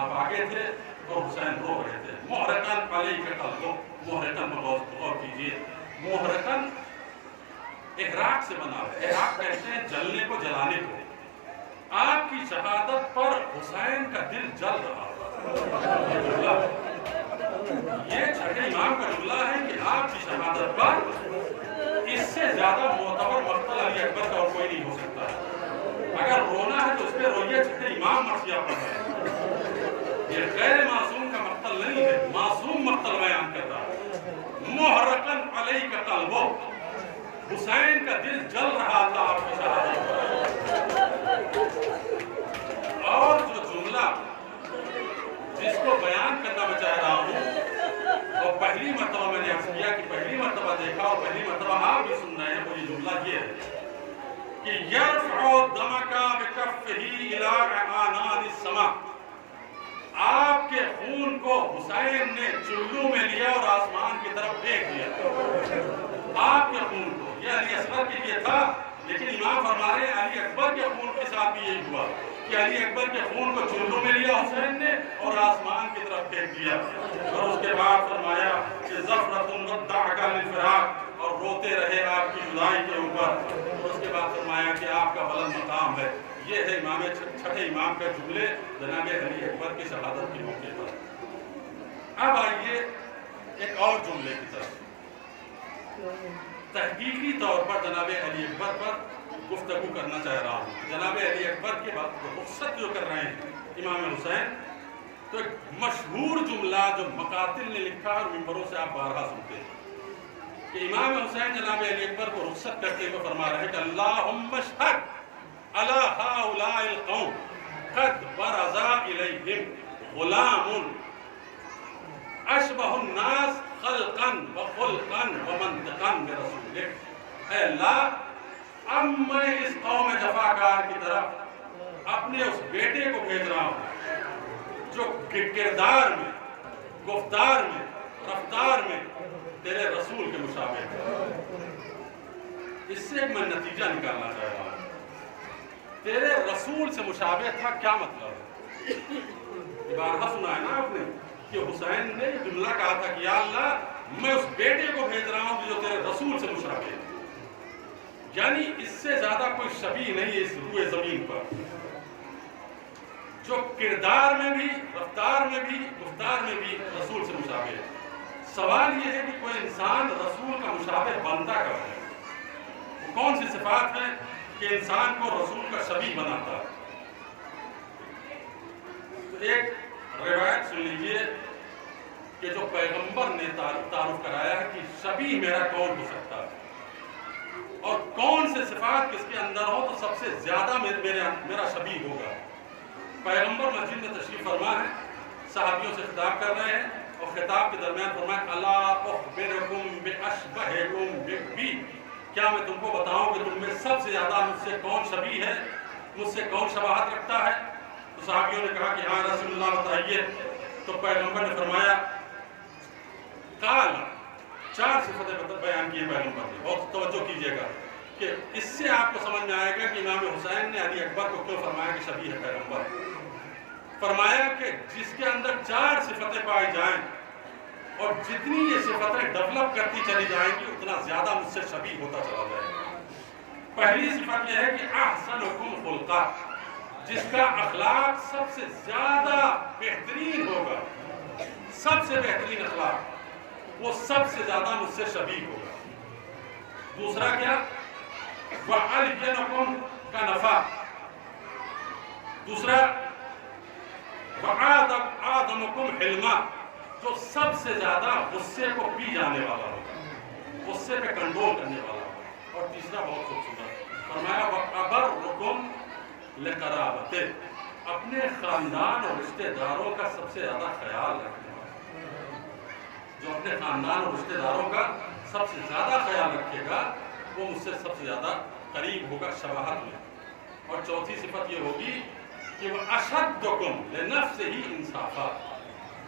آپ آگے تھے اور حسین رو رہے تھے۔ محرقن علیہ قلبہ، محرقن غور کیجیے، محرقن احراق سے بنا ہے، احراق کہتے ہیں جلنے کو، جلانے کو۔ آپ کی شہادت پر حسین کا دل جل رہا یہ چھٹے امام کا جملہ ہے کہ آپ کی شہادت پر اس سے زیادہ معتبر مقتل علی اکبر کا اور کوئی نہیں ہو سکتا. اگر رونا ہے تو اس پہ روئیے چھٹے امام مرثیہ پڑھ رہے ہیں. یہ غیر معصوم کا مقتل نہیں ہے، معصوم مقتل بیان کر رہا ہے. محرقن علیہ کا قلبو، حسین کا دل جل رہا تھا آپ کی شہادت پر. اور جو جملہ جس کو بیان کرنا میں چاہ رہا ہوں اور پہلی مرتبہ میں نے عرض کیا کہ پہلی مرتبہ دیکھا اور پہلی مرتبہ آپ بھی سن رہے ہیں، وہ یہ جملہ یہ ہے کہ یرفع دمک بکفہ الی عنان السماء، آپ کے خون کو حسین نے چلو میں لیا اور آسمان کی طرف پھینک دیا. آپ کے خون کو، یہ علی اصغر کے لیے تھا، لیکن امام فرما رہے ہیں علی اکبر کے خون کے ساتھ بھی یہی ہوا کہ علی اکبر کے خون کو چلو میں لیا حسین نے اور آسمان کی طرف پھینک دیا. اور اس کے بعد فرمایا کہ زفرۃ ودعک للفراق، اور روتے رہے آپ کی جدائی کے اوپر. اور اس کے بعد فرمایا کہ آپ کا بلند مقام ہے. یہ ہے امام چھٹے امام کا جملے جناب علی اکبر کی شہادت کے موقع پر. اب آئیے ایک اور جملے کی طرف. تحقیقی طور پر جناب علی اکبر پر گفتگو کرنا چاہ رہا ہوں. جناب علی اکبر کے بعد رخصت جو کر رہے ہیں امام حسین، تو ایک مشہور جملہ جو مقاتل نے لکھا اور ممبروں سے آپ بارہا سنتے ہیں کہ امام حسین جناب علی اکبر کو رخصت کرتے ہوئے فرما رہے ہیں کہ اللہم اشہد علی ہؤلاء القوم قد برز الیہم غلام اشبہ الناس خلقا وخلقا ومنطقا برسولک. اے اللہ، اب میں اس قوم جفاکار کی طرف اپنے اس بیٹے کو بھیج رہا ہوں جو کردار میں، گفتار میں، رفتار میں تیرے رسول کے مشابہ ہے. اس سے میں نتیجہ نکالنا چاہ رہا ہوں. تیرے رسول سے مشابہ تھا، کیا مطلب ہے؟ یہ بارہا سنا ہے نا آپ نے کہ حسین نے جملہ کہا تھا کہ یا اللہ میں اس بیٹے کو بھیج رہا ہوں جو تیرے رسول سے مشابہ ہے. یعنی اس سے زیادہ کوئی شبیہ نہیں ہے اس روئے زمین پر، جو کردار میں بھی، رفتار میں بھی، گفتار میں بھی رسول سے مشابہ ہے. سوال یہ ہے کہ کوئی انسان رسول کا مشابہ بنتا کب ہے؟ وہ کون سی صفات ہیں کہ انسان کو رسول کا شبیہ بناتا ہے؟ تو ایک روایت سن لیجئے کہ جو پیغمبر نے تعارف کرایا ہے کہ شبیہ میرا کون ہو سکتا ہے اور کون سے صفات کس کے اندر ہو تو سب سے زیادہ میرا شبیہ ہوگا. پیغمبر مسجد میں تشریف فرما ہے، صحابیوں سے خطاب کر رہے ہیں اور خطاب کے درمیان فرمایا الا اخبرکم باشبہکم بی، کیا میں تم کو بتاؤں کہ تم میں سب سے زیادہ مجھ سے کون شبیہ ہے، مجھ سے کون شباہت رکھتا ہے؟ تو صحابیوں نے کہا کہ ہاں رسول اللہ بتائیے. تو پیغمبر نے فرمایا قال، 4 صفتیں بیان کیے پیغمبر نے. بہت توجہ کیجئے گا کہ اس سے آپ کو سمجھ میں آئے گا کہ امام حسین نے علی اکبر کو کیوں فرمایا کہ شبیہ ہے پیغمبر. فرمایا کہ جس کے اندر 4 صفتیں پائی جائیں اور جتنی یہ صفتیں ڈیولپ کرتی چلی جائیں گی اتنا زیادہ مجھ سے شبیہ ہوتا چلا جائے گا. پہلی صفت یہ ہے کہ احسنکم خلقا، جس کا اخلاق سب سے زیادہ بہترین ہوگا، سب سے بہترین اخلاق، وہ سب سے زیادہ مجھ سے شبیہ ہوگا. دوسرا کیا؟ وَأَلْيَنَكُمْ كَنَفَا، دوسرا وَآدَمُكُمْ حِلْمًا، جو سب سے زیادہ غصے کو پی جانے والا ہوگا، غصے پہ کنٹرول کرنے والا ہوگا. اور تیسرا بہت خوبصورت فرمایا وَأَبَرُّكُمْ لِقَرَابَتِهِ، اپنے خاندان اور رشتہ داروں کا سب سے زیادہ خیال رکھنے والا، جو اپنے خاندان اور رشتہ داروں کا سب سے زیادہ خیال رکھے گا وہ مجھ سے سب سے زیادہ قریب ہوگا شباہت میں. اور چوتھی صفت یہ ہوگی کہ وہ اشدکم لنفسہ انصافا،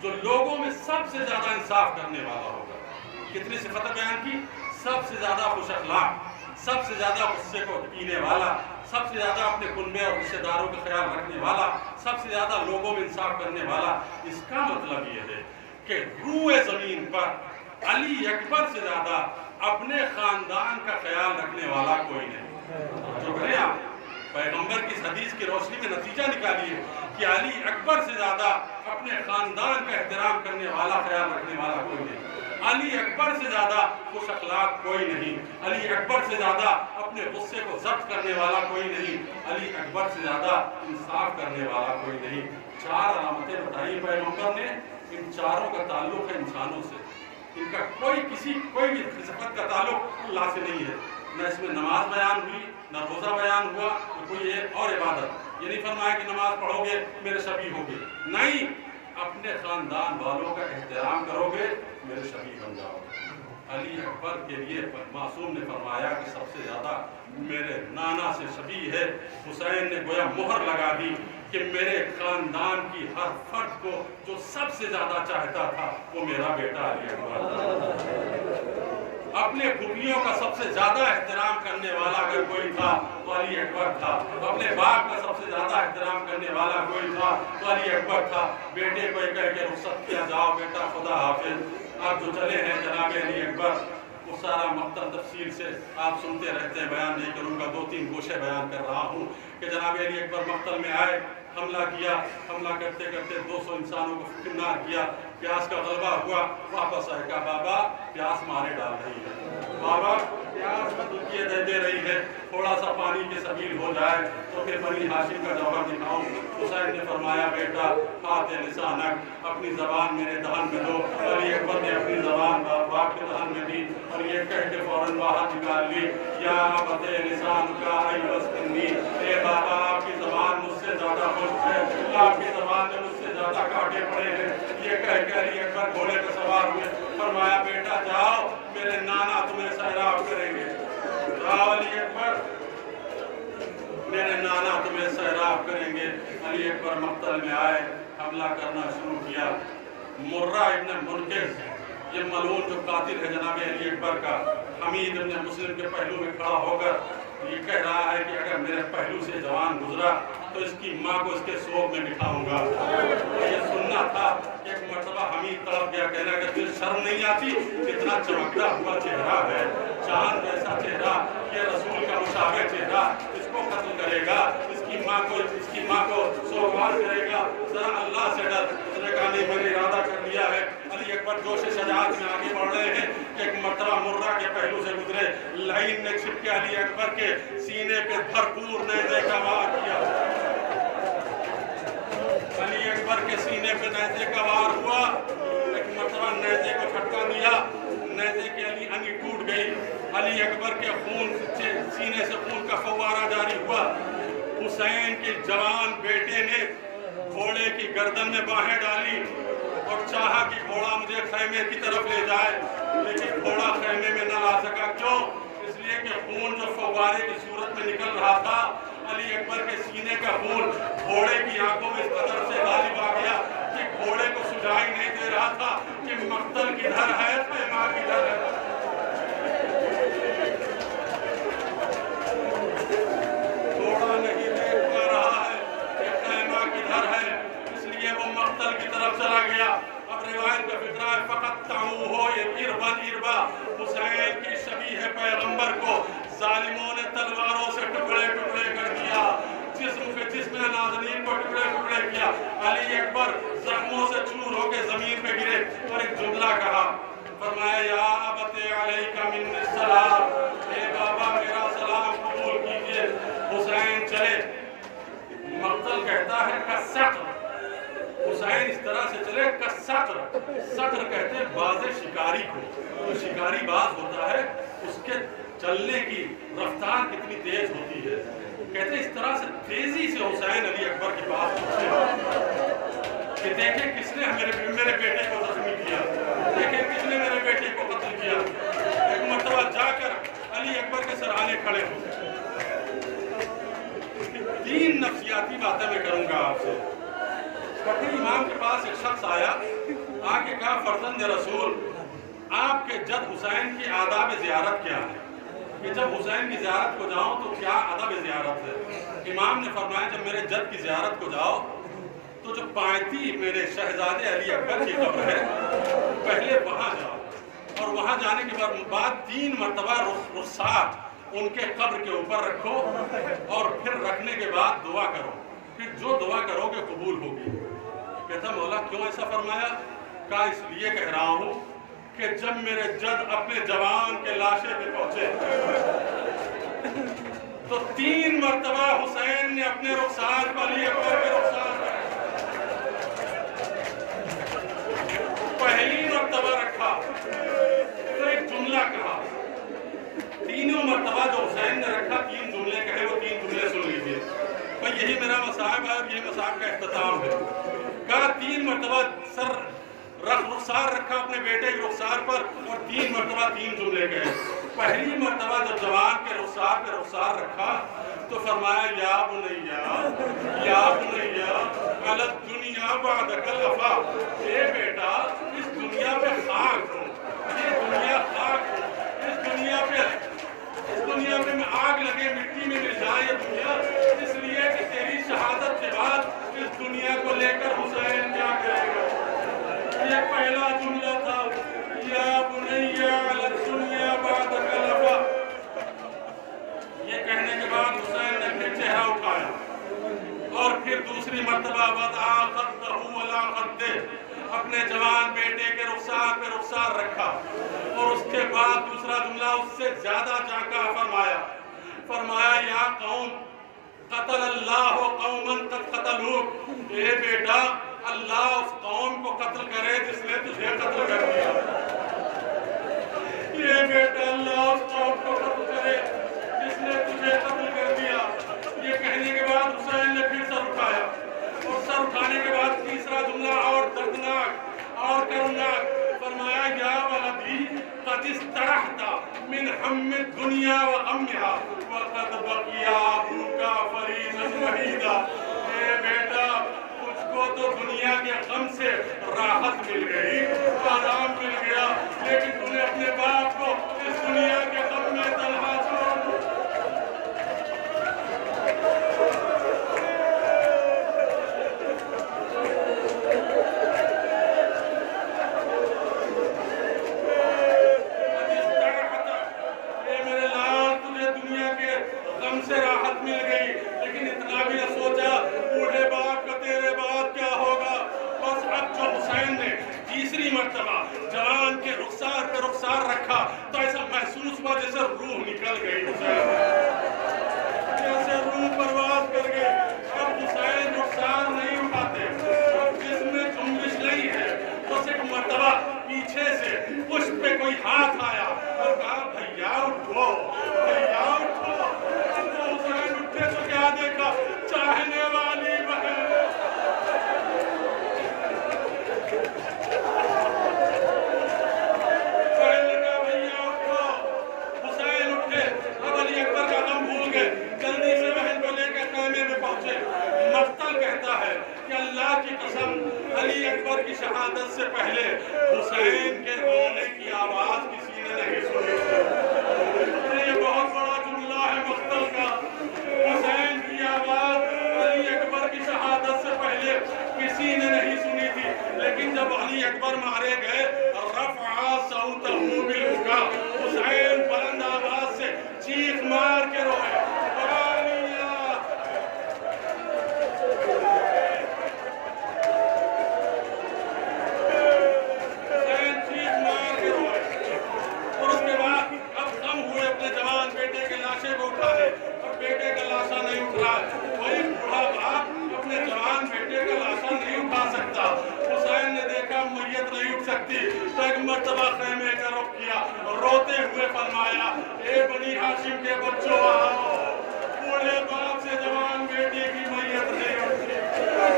جو لوگوں میں سب سے زیادہ انصاف کرنے والا ہوگا. کتنی صفتیں بیان کی؟ سب سے زیادہ خوش اخلاق، سب سے زیادہ غصے کو پینے والا، سب سے زیادہ اپنے کنبے اور رشتہ داروں کا خیال رکھنے والا، سب سے زیادہ لوگوں میں انصاف کرنے والا. اس کا مطلب یہ ہے کہ روئے زمین پر علی اکبر سے زیادہ اپنے خاندان کا خیال رکھنے والا کوئی نہیں. جو کریں آپ پیغمبر کی حدیث کی روشنی میں نتیجہ نکالیے کہ علی اکبر سے زیادہ اپنے خاندان کا احترام کرنے والا، خیال رکھنے والا کوئی نہیں۔ علی اکبر سے زیادہ خوش اخلاق کوئی نہیں، علی اکبر سے زیادہ اپنے غصے کو ضبط کرنے والا کوئی نہیں، علی اکبر سے زیادہ انصاف کرنے والا کوئی نہیں۔ 4 علامتیں بتائی پیغمبر نے، ان چاروں کا تعلق ہے انسانوں سے، ان کا کوئی بھی صفت کا تعلق اللہ سے نہیں ہے۔ نہ اس میں نماز بیان ہوئی، نہ روزہ بیان ہوا، نہ کوئی اور عبادت۔ یہ نہیں فرمایا کہ نماز پڑھو گے میرے شبیہ ہوگے، نہیں، اپنے خاندان والوں کا احترام کرو گے میرے شبیہ بن جاؤ گے۔ علی اکبر کے لیے معصوم نے فرمایا کہ سب سے زیادہ میرے نانا سے شبیہ ہے۔ حسین نے گویا مہر لگا دی کہ میرے خاندان کی ہر فرد کو جو سب سے زیادہ چاہتا تھا وہ میرا بیٹا علی اکبر تھا۔ اپنے پھوپھیوں کا سب سے زیادہ احترام کرنے والا اگر کوئی تھا تو علی اکبر تھا، اپنے باپ کا سب سے زیادہ احترام کرنے والا کوئی تھا تو علی اکبر تھا۔ بیٹے کو کہہ کے رخصت کیا، جاؤ بیٹا خدا حافظ، آپ جو چلے ہیں جناب علی اکبر۔ وہ سارا مقتل تفصیل سے آپ سنتے رہتے ہیں، بیان نہیں کروں گا، 2-3 گوشے بیان کر رہا ہوں کہ جناب علی اکبر مقتل میں آئے، حملہ کیا، حملہ کرتے کرتے 200 انسانوں کو فکنار کیا، پیاس کا غلبہ ہوا، واپس آئے، کہا بابا پیاس مارے ڈال رہی ہے، بابا پیاس قتل دے رہی ہے، تھوڑا سا پانی کے سبیل ہو جائے تو پھر بنی ہاشم کا جوہر دکھاؤں۔ حسین نے فرمایا بیٹا ہاتھ لسانک، اپنی زبان میرے دہن میں دو۔ علی اکبر نے اپنی زبان باپ کے دہن میں دی اور یہ کہہ کے فوراً باہر نکال لی، یا ابت لسان کا ایوسکنی، اے بابا آپ کی زبان مجھ سے زیادہ خشک ہے، آپ کی زبان میں مجھ سے زیادہ کانٹے پڑے ہیں۔ یہ کہہ کے علی اکبر گھوڑے پہ سوار ہوئے، فرمایا بیٹا جاؤ میرے نانا تمہیں سیراب کریں گے، جاؤ علی اکبر میرے نانا تمہیں سیراب کریں گے۔ علی اکبر مقتل میں آئے، حملہ کرنا شروع کیا۔ مرہ ابن منکس، یہ ملعون جو قاتل ہے جناب علی اکبر کا، حمید ابن مسلم کے پہلو میں کھڑا ہو کر یہ کہہ رہا ہے کہ اگر میرے پہلو سے جوان گزرا تو اس کی ماں کو اس کے سوگ میں بٹھاؤں گا۔ یہ سننا تھا۔ ایک مرتبہ حمید تڑپ گیا، کہنا کہ تجھے شرم نہیں آتی، اتنا چمکتا ہوا چہرہ ہے، چاند جیسا چہرہ، یہ رسول کا مشابہ چہرہ، اس کو قتل کرے گا، اس کی ماں کو سوگوار کرے گا، ذرا اللہ سے ڈر۔ اس نے کہا نہیں، میں نے ارادہ کر لیا ہے۔ علی اکبر جوش شجاعت میں آگے بڑھ رہے ہیں، ایک مرتبہ مرہ کے پہلو سے گزرے، لائن نے چھپ کے علی اکبر کے سینے پہ بھرپور نیزے کا وار کیا۔ علی اکبر کے سینے پہ نیزے کا وار ہوا، ایک مرتبہ نیزے کو جھٹکا دیا، نیزے کی انگی ٹوٹ گئی، علی اکبر کے سینے سے خون کا فوارہ جاری ہوا۔ حسین کے جوان بیٹے نے گھوڑے کی گردن میں باہیں ڈالی اور چاہا کہ گھوڑا مجھے خیمے کی طرف لے جائے، لیکن گھوڑا خیمے میں نہ آ سکا۔ کیوں؟ اس لیے کہ خون جو فوارے کی صورت میں نکل رہا تھا، علی اکبر کے سینے کا خون گھوڑے کی آنکھوں میں اس قدر سے غالب آ گیا کہ گھوڑے کو سجائی نہیں دے رہا تھا کہ مقتل کدھر ہے، خیمہ کدھر ہے۔ گھوڑا نہیں دیکھ پا رہا ہے کہ خیمہ کدھر ہے، اس لیے وہ مقتل کی طرف چلا گیا۔ اب روایت کا فقرہ ہے، فقط تعو ہو اربن اربا، حسین کی شبیہ پیغمبر کو ظالموں نے تلواروں سے ٹکڑے ٹکڑے کر دیا، جسم نازنین کو ٹکڑے ٹکڑے کیا۔ علی اکبر زخموں سے چور ہو کے زمین پہ گرے اور ایک جملہ کہا، فرمایا یا ابت علیک منی السلام، اے بابا میرا سلام قبول کیجئے۔ حسین چلے، مقتل کہتا ہے کسقر، حسین اس طرح سے چلے کسقر، سقر کہتے ہیں باز شکاری کو، جو شکاری باز ہوتا ہے اس کے چلنے کی رفتار کتنی تیز ہوتی ہے، کہتے ہیں اس طرح سے تیزی سے حسین علی اکبر کے پاس پہنچے کہ دیکھیں کس نے میرے بیٹے کو زخمی کیا، دیکھیں کس نے میرے بیٹے کو قتل کیا۔ ایک مرتبہ جا کر علی اکبر کے سرانے کھڑے ہو۔ 3 نفسیاتی باتیں میں کروں گا آپ سے۔ کٹھی امام کے پاس ایک شخص آیا، آ کے کہا فرزند رسول آپ کے جد حسین کی آداب زیارت کیا ہے، کہ جب حسین کی زیارت کو جاؤں تو کیا ادب زیارت ہے؟ امام نے فرمایا جب میرے جد کی زیارت کو جاؤ تو جو پائتی میرے شہزادے علی اکبر کی قبر ہے پہلے وہاں جاؤ، اور وہاں جانے کے بعد 3 مرتبہ رخسار ان کے قبر کے اوپر رکھو، اور پھر رکھنے کے بعد دعا کرو، پھر جو دعا کرو گے قبول ہوگی۔ کہتا مولا کیوں ایسا فرمایا؟ کہا اس لیے کہہ رہا ہوں کہ جب میرے جد اپنے جوان کے لاشے پہ پہنچے تو 3 مرتبہ حسین نے اپنے رخسار پر علی اکبر کے رخسار پر پہلی مرتبہ رکھا تو ایک جملہ کہا. تینوں مرتبہ جو حسین نے رکھا 3 جملے کہے، وہ 3 جملے سن لیجیے. بھائی یہی میرا مصاحب ہے اور یہی مصاحب کا اختتام ہے. کہا 3 مرتبہ رخسار رکھا اپنے بیٹے کے رخسار پر اور 3 مرتبہ 3 جملے کہے. پہلی مرتبہ جب جوان کے رخسار پہ رخسار رکھا تو فرمایا یا بنیا علی الدنیا بعدک الوفا. اے بیٹا اس دنیا پہ خاک ہوں، یہ دنیا خاک ہوں، اس دنیا پہ میں آگ لگے مٹی میں مل جائے یہ دنیا، اس لیے کہ تیری شہادت کے بعد اس دنیا کو لے کر حسین کیا کرے گا. یہ پہلا جملہ تھا یا بنی علی الدنیا بعدک الوفا. یہ کہنے کے بعد حسین نے پھر چہرہ اٹھایا اور پھر دوسری مرتبہ وضع خدہ علی خدہ، اپنے جوان بیٹے کے رخسار پہ رخسار رکھا اور اس کے بعد دوسرا جملہ اس سے زیادہ جانکا فرمایا یا قوم قتل اللہ قوما قد قتلوک. اے بیٹا اللہ اس قوم کو قتل کرے جس نے تجھے قتل کر دیا. یہ بیٹا اللہ اس قوم کو قتل کرے جس نے تجھے قتل کر دیا. یہ کہنے کے بعد حسین نے پھر سر اٹھایا اور سر اٹھانے کے بعد تیسرا جملہ اور دردناک اور کرناک فرمایا یا ولدی قد استرحت من ہم الدنیا وغمها وقد بقی ابوک فریدا وحیدا. اے بیٹا تجھ کو تو دنیا کے غم سے راحت مل گئی، آرام مل گیا، لیکن تو نے اپنے باپ کو اس دنیا کے غم میں تنہا چھوڑ دیا. سے راحت مل گئی، لیکن اتنا بھی نہ سوچا بوڑھے باپ کا تیرے بعد کیا ہوگا. بس اب جو حسین نے تیسری مرتبہ جوان کے رخسار پہ رخسار رکھا تو ایسا محسوس ہوا جیسے روح نکل گئی حسین، جیسے روح پرواز کر گئی. اب حسین رخسار نہیں اٹھاتے، اب جس میں جنبش نہیں ہے. بس ایک مرتبہ پیچھے سے اس پہ کوئی ہاتھ آیا اور کہا بھیا اٹھو، بھیا اٹھو. حسین اٹھے تو کیا دیکھا؟ چاہنے والی بہن. بہن کا بھیا اٹھو. حسین اٹھے، اب علی اکبر کا غم بھول گئے، جلدی سے بہن کو لے کر خیمے میں پہنچے. مقتل کہتا ہے کہ اللہ کی قسم علی اکبر کی شہادت سے پہلے حسین کے رونے کی آواز کسی نے نہیں سنی. یہ بہت بڑا جملہ ہے مقتل کا. حسین کی آواز علی اکبر کی شہادت سے پہلے کسی نے نہیں سنی تھی، لیکن جب علی اکبر مارے گئے رفع صوتہ بالبکا، حسین بلند آواز سے چیخ مار کے روئے. بیٹے کا لاشا نہیں اٹھ رہا، وہی بوڑھا باپ اپنے جوان بیٹے کا لاشا نہیں اٹھا سکتا. حسین نے دیکھا میت نہیں اٹھ سکتی تو ایک مرتبہ خیمے کا رخ کیا، روتے ہوئے فرمایا اے بنی ہاشم کے بچوں آؤ. بوڑھے باپ سے جوان بیٹے کی میت نہیں اٹھتی.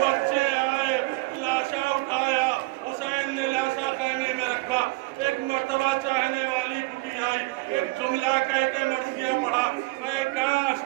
بچے آئے، لاشا اٹھایا. حسین نے لاشا خیمے میں رکھا. ایک مرتبہ چاہنے والی بڑھی آئی، ایک جملہ کہہ کے مرثیہ پڑھا، اے کاش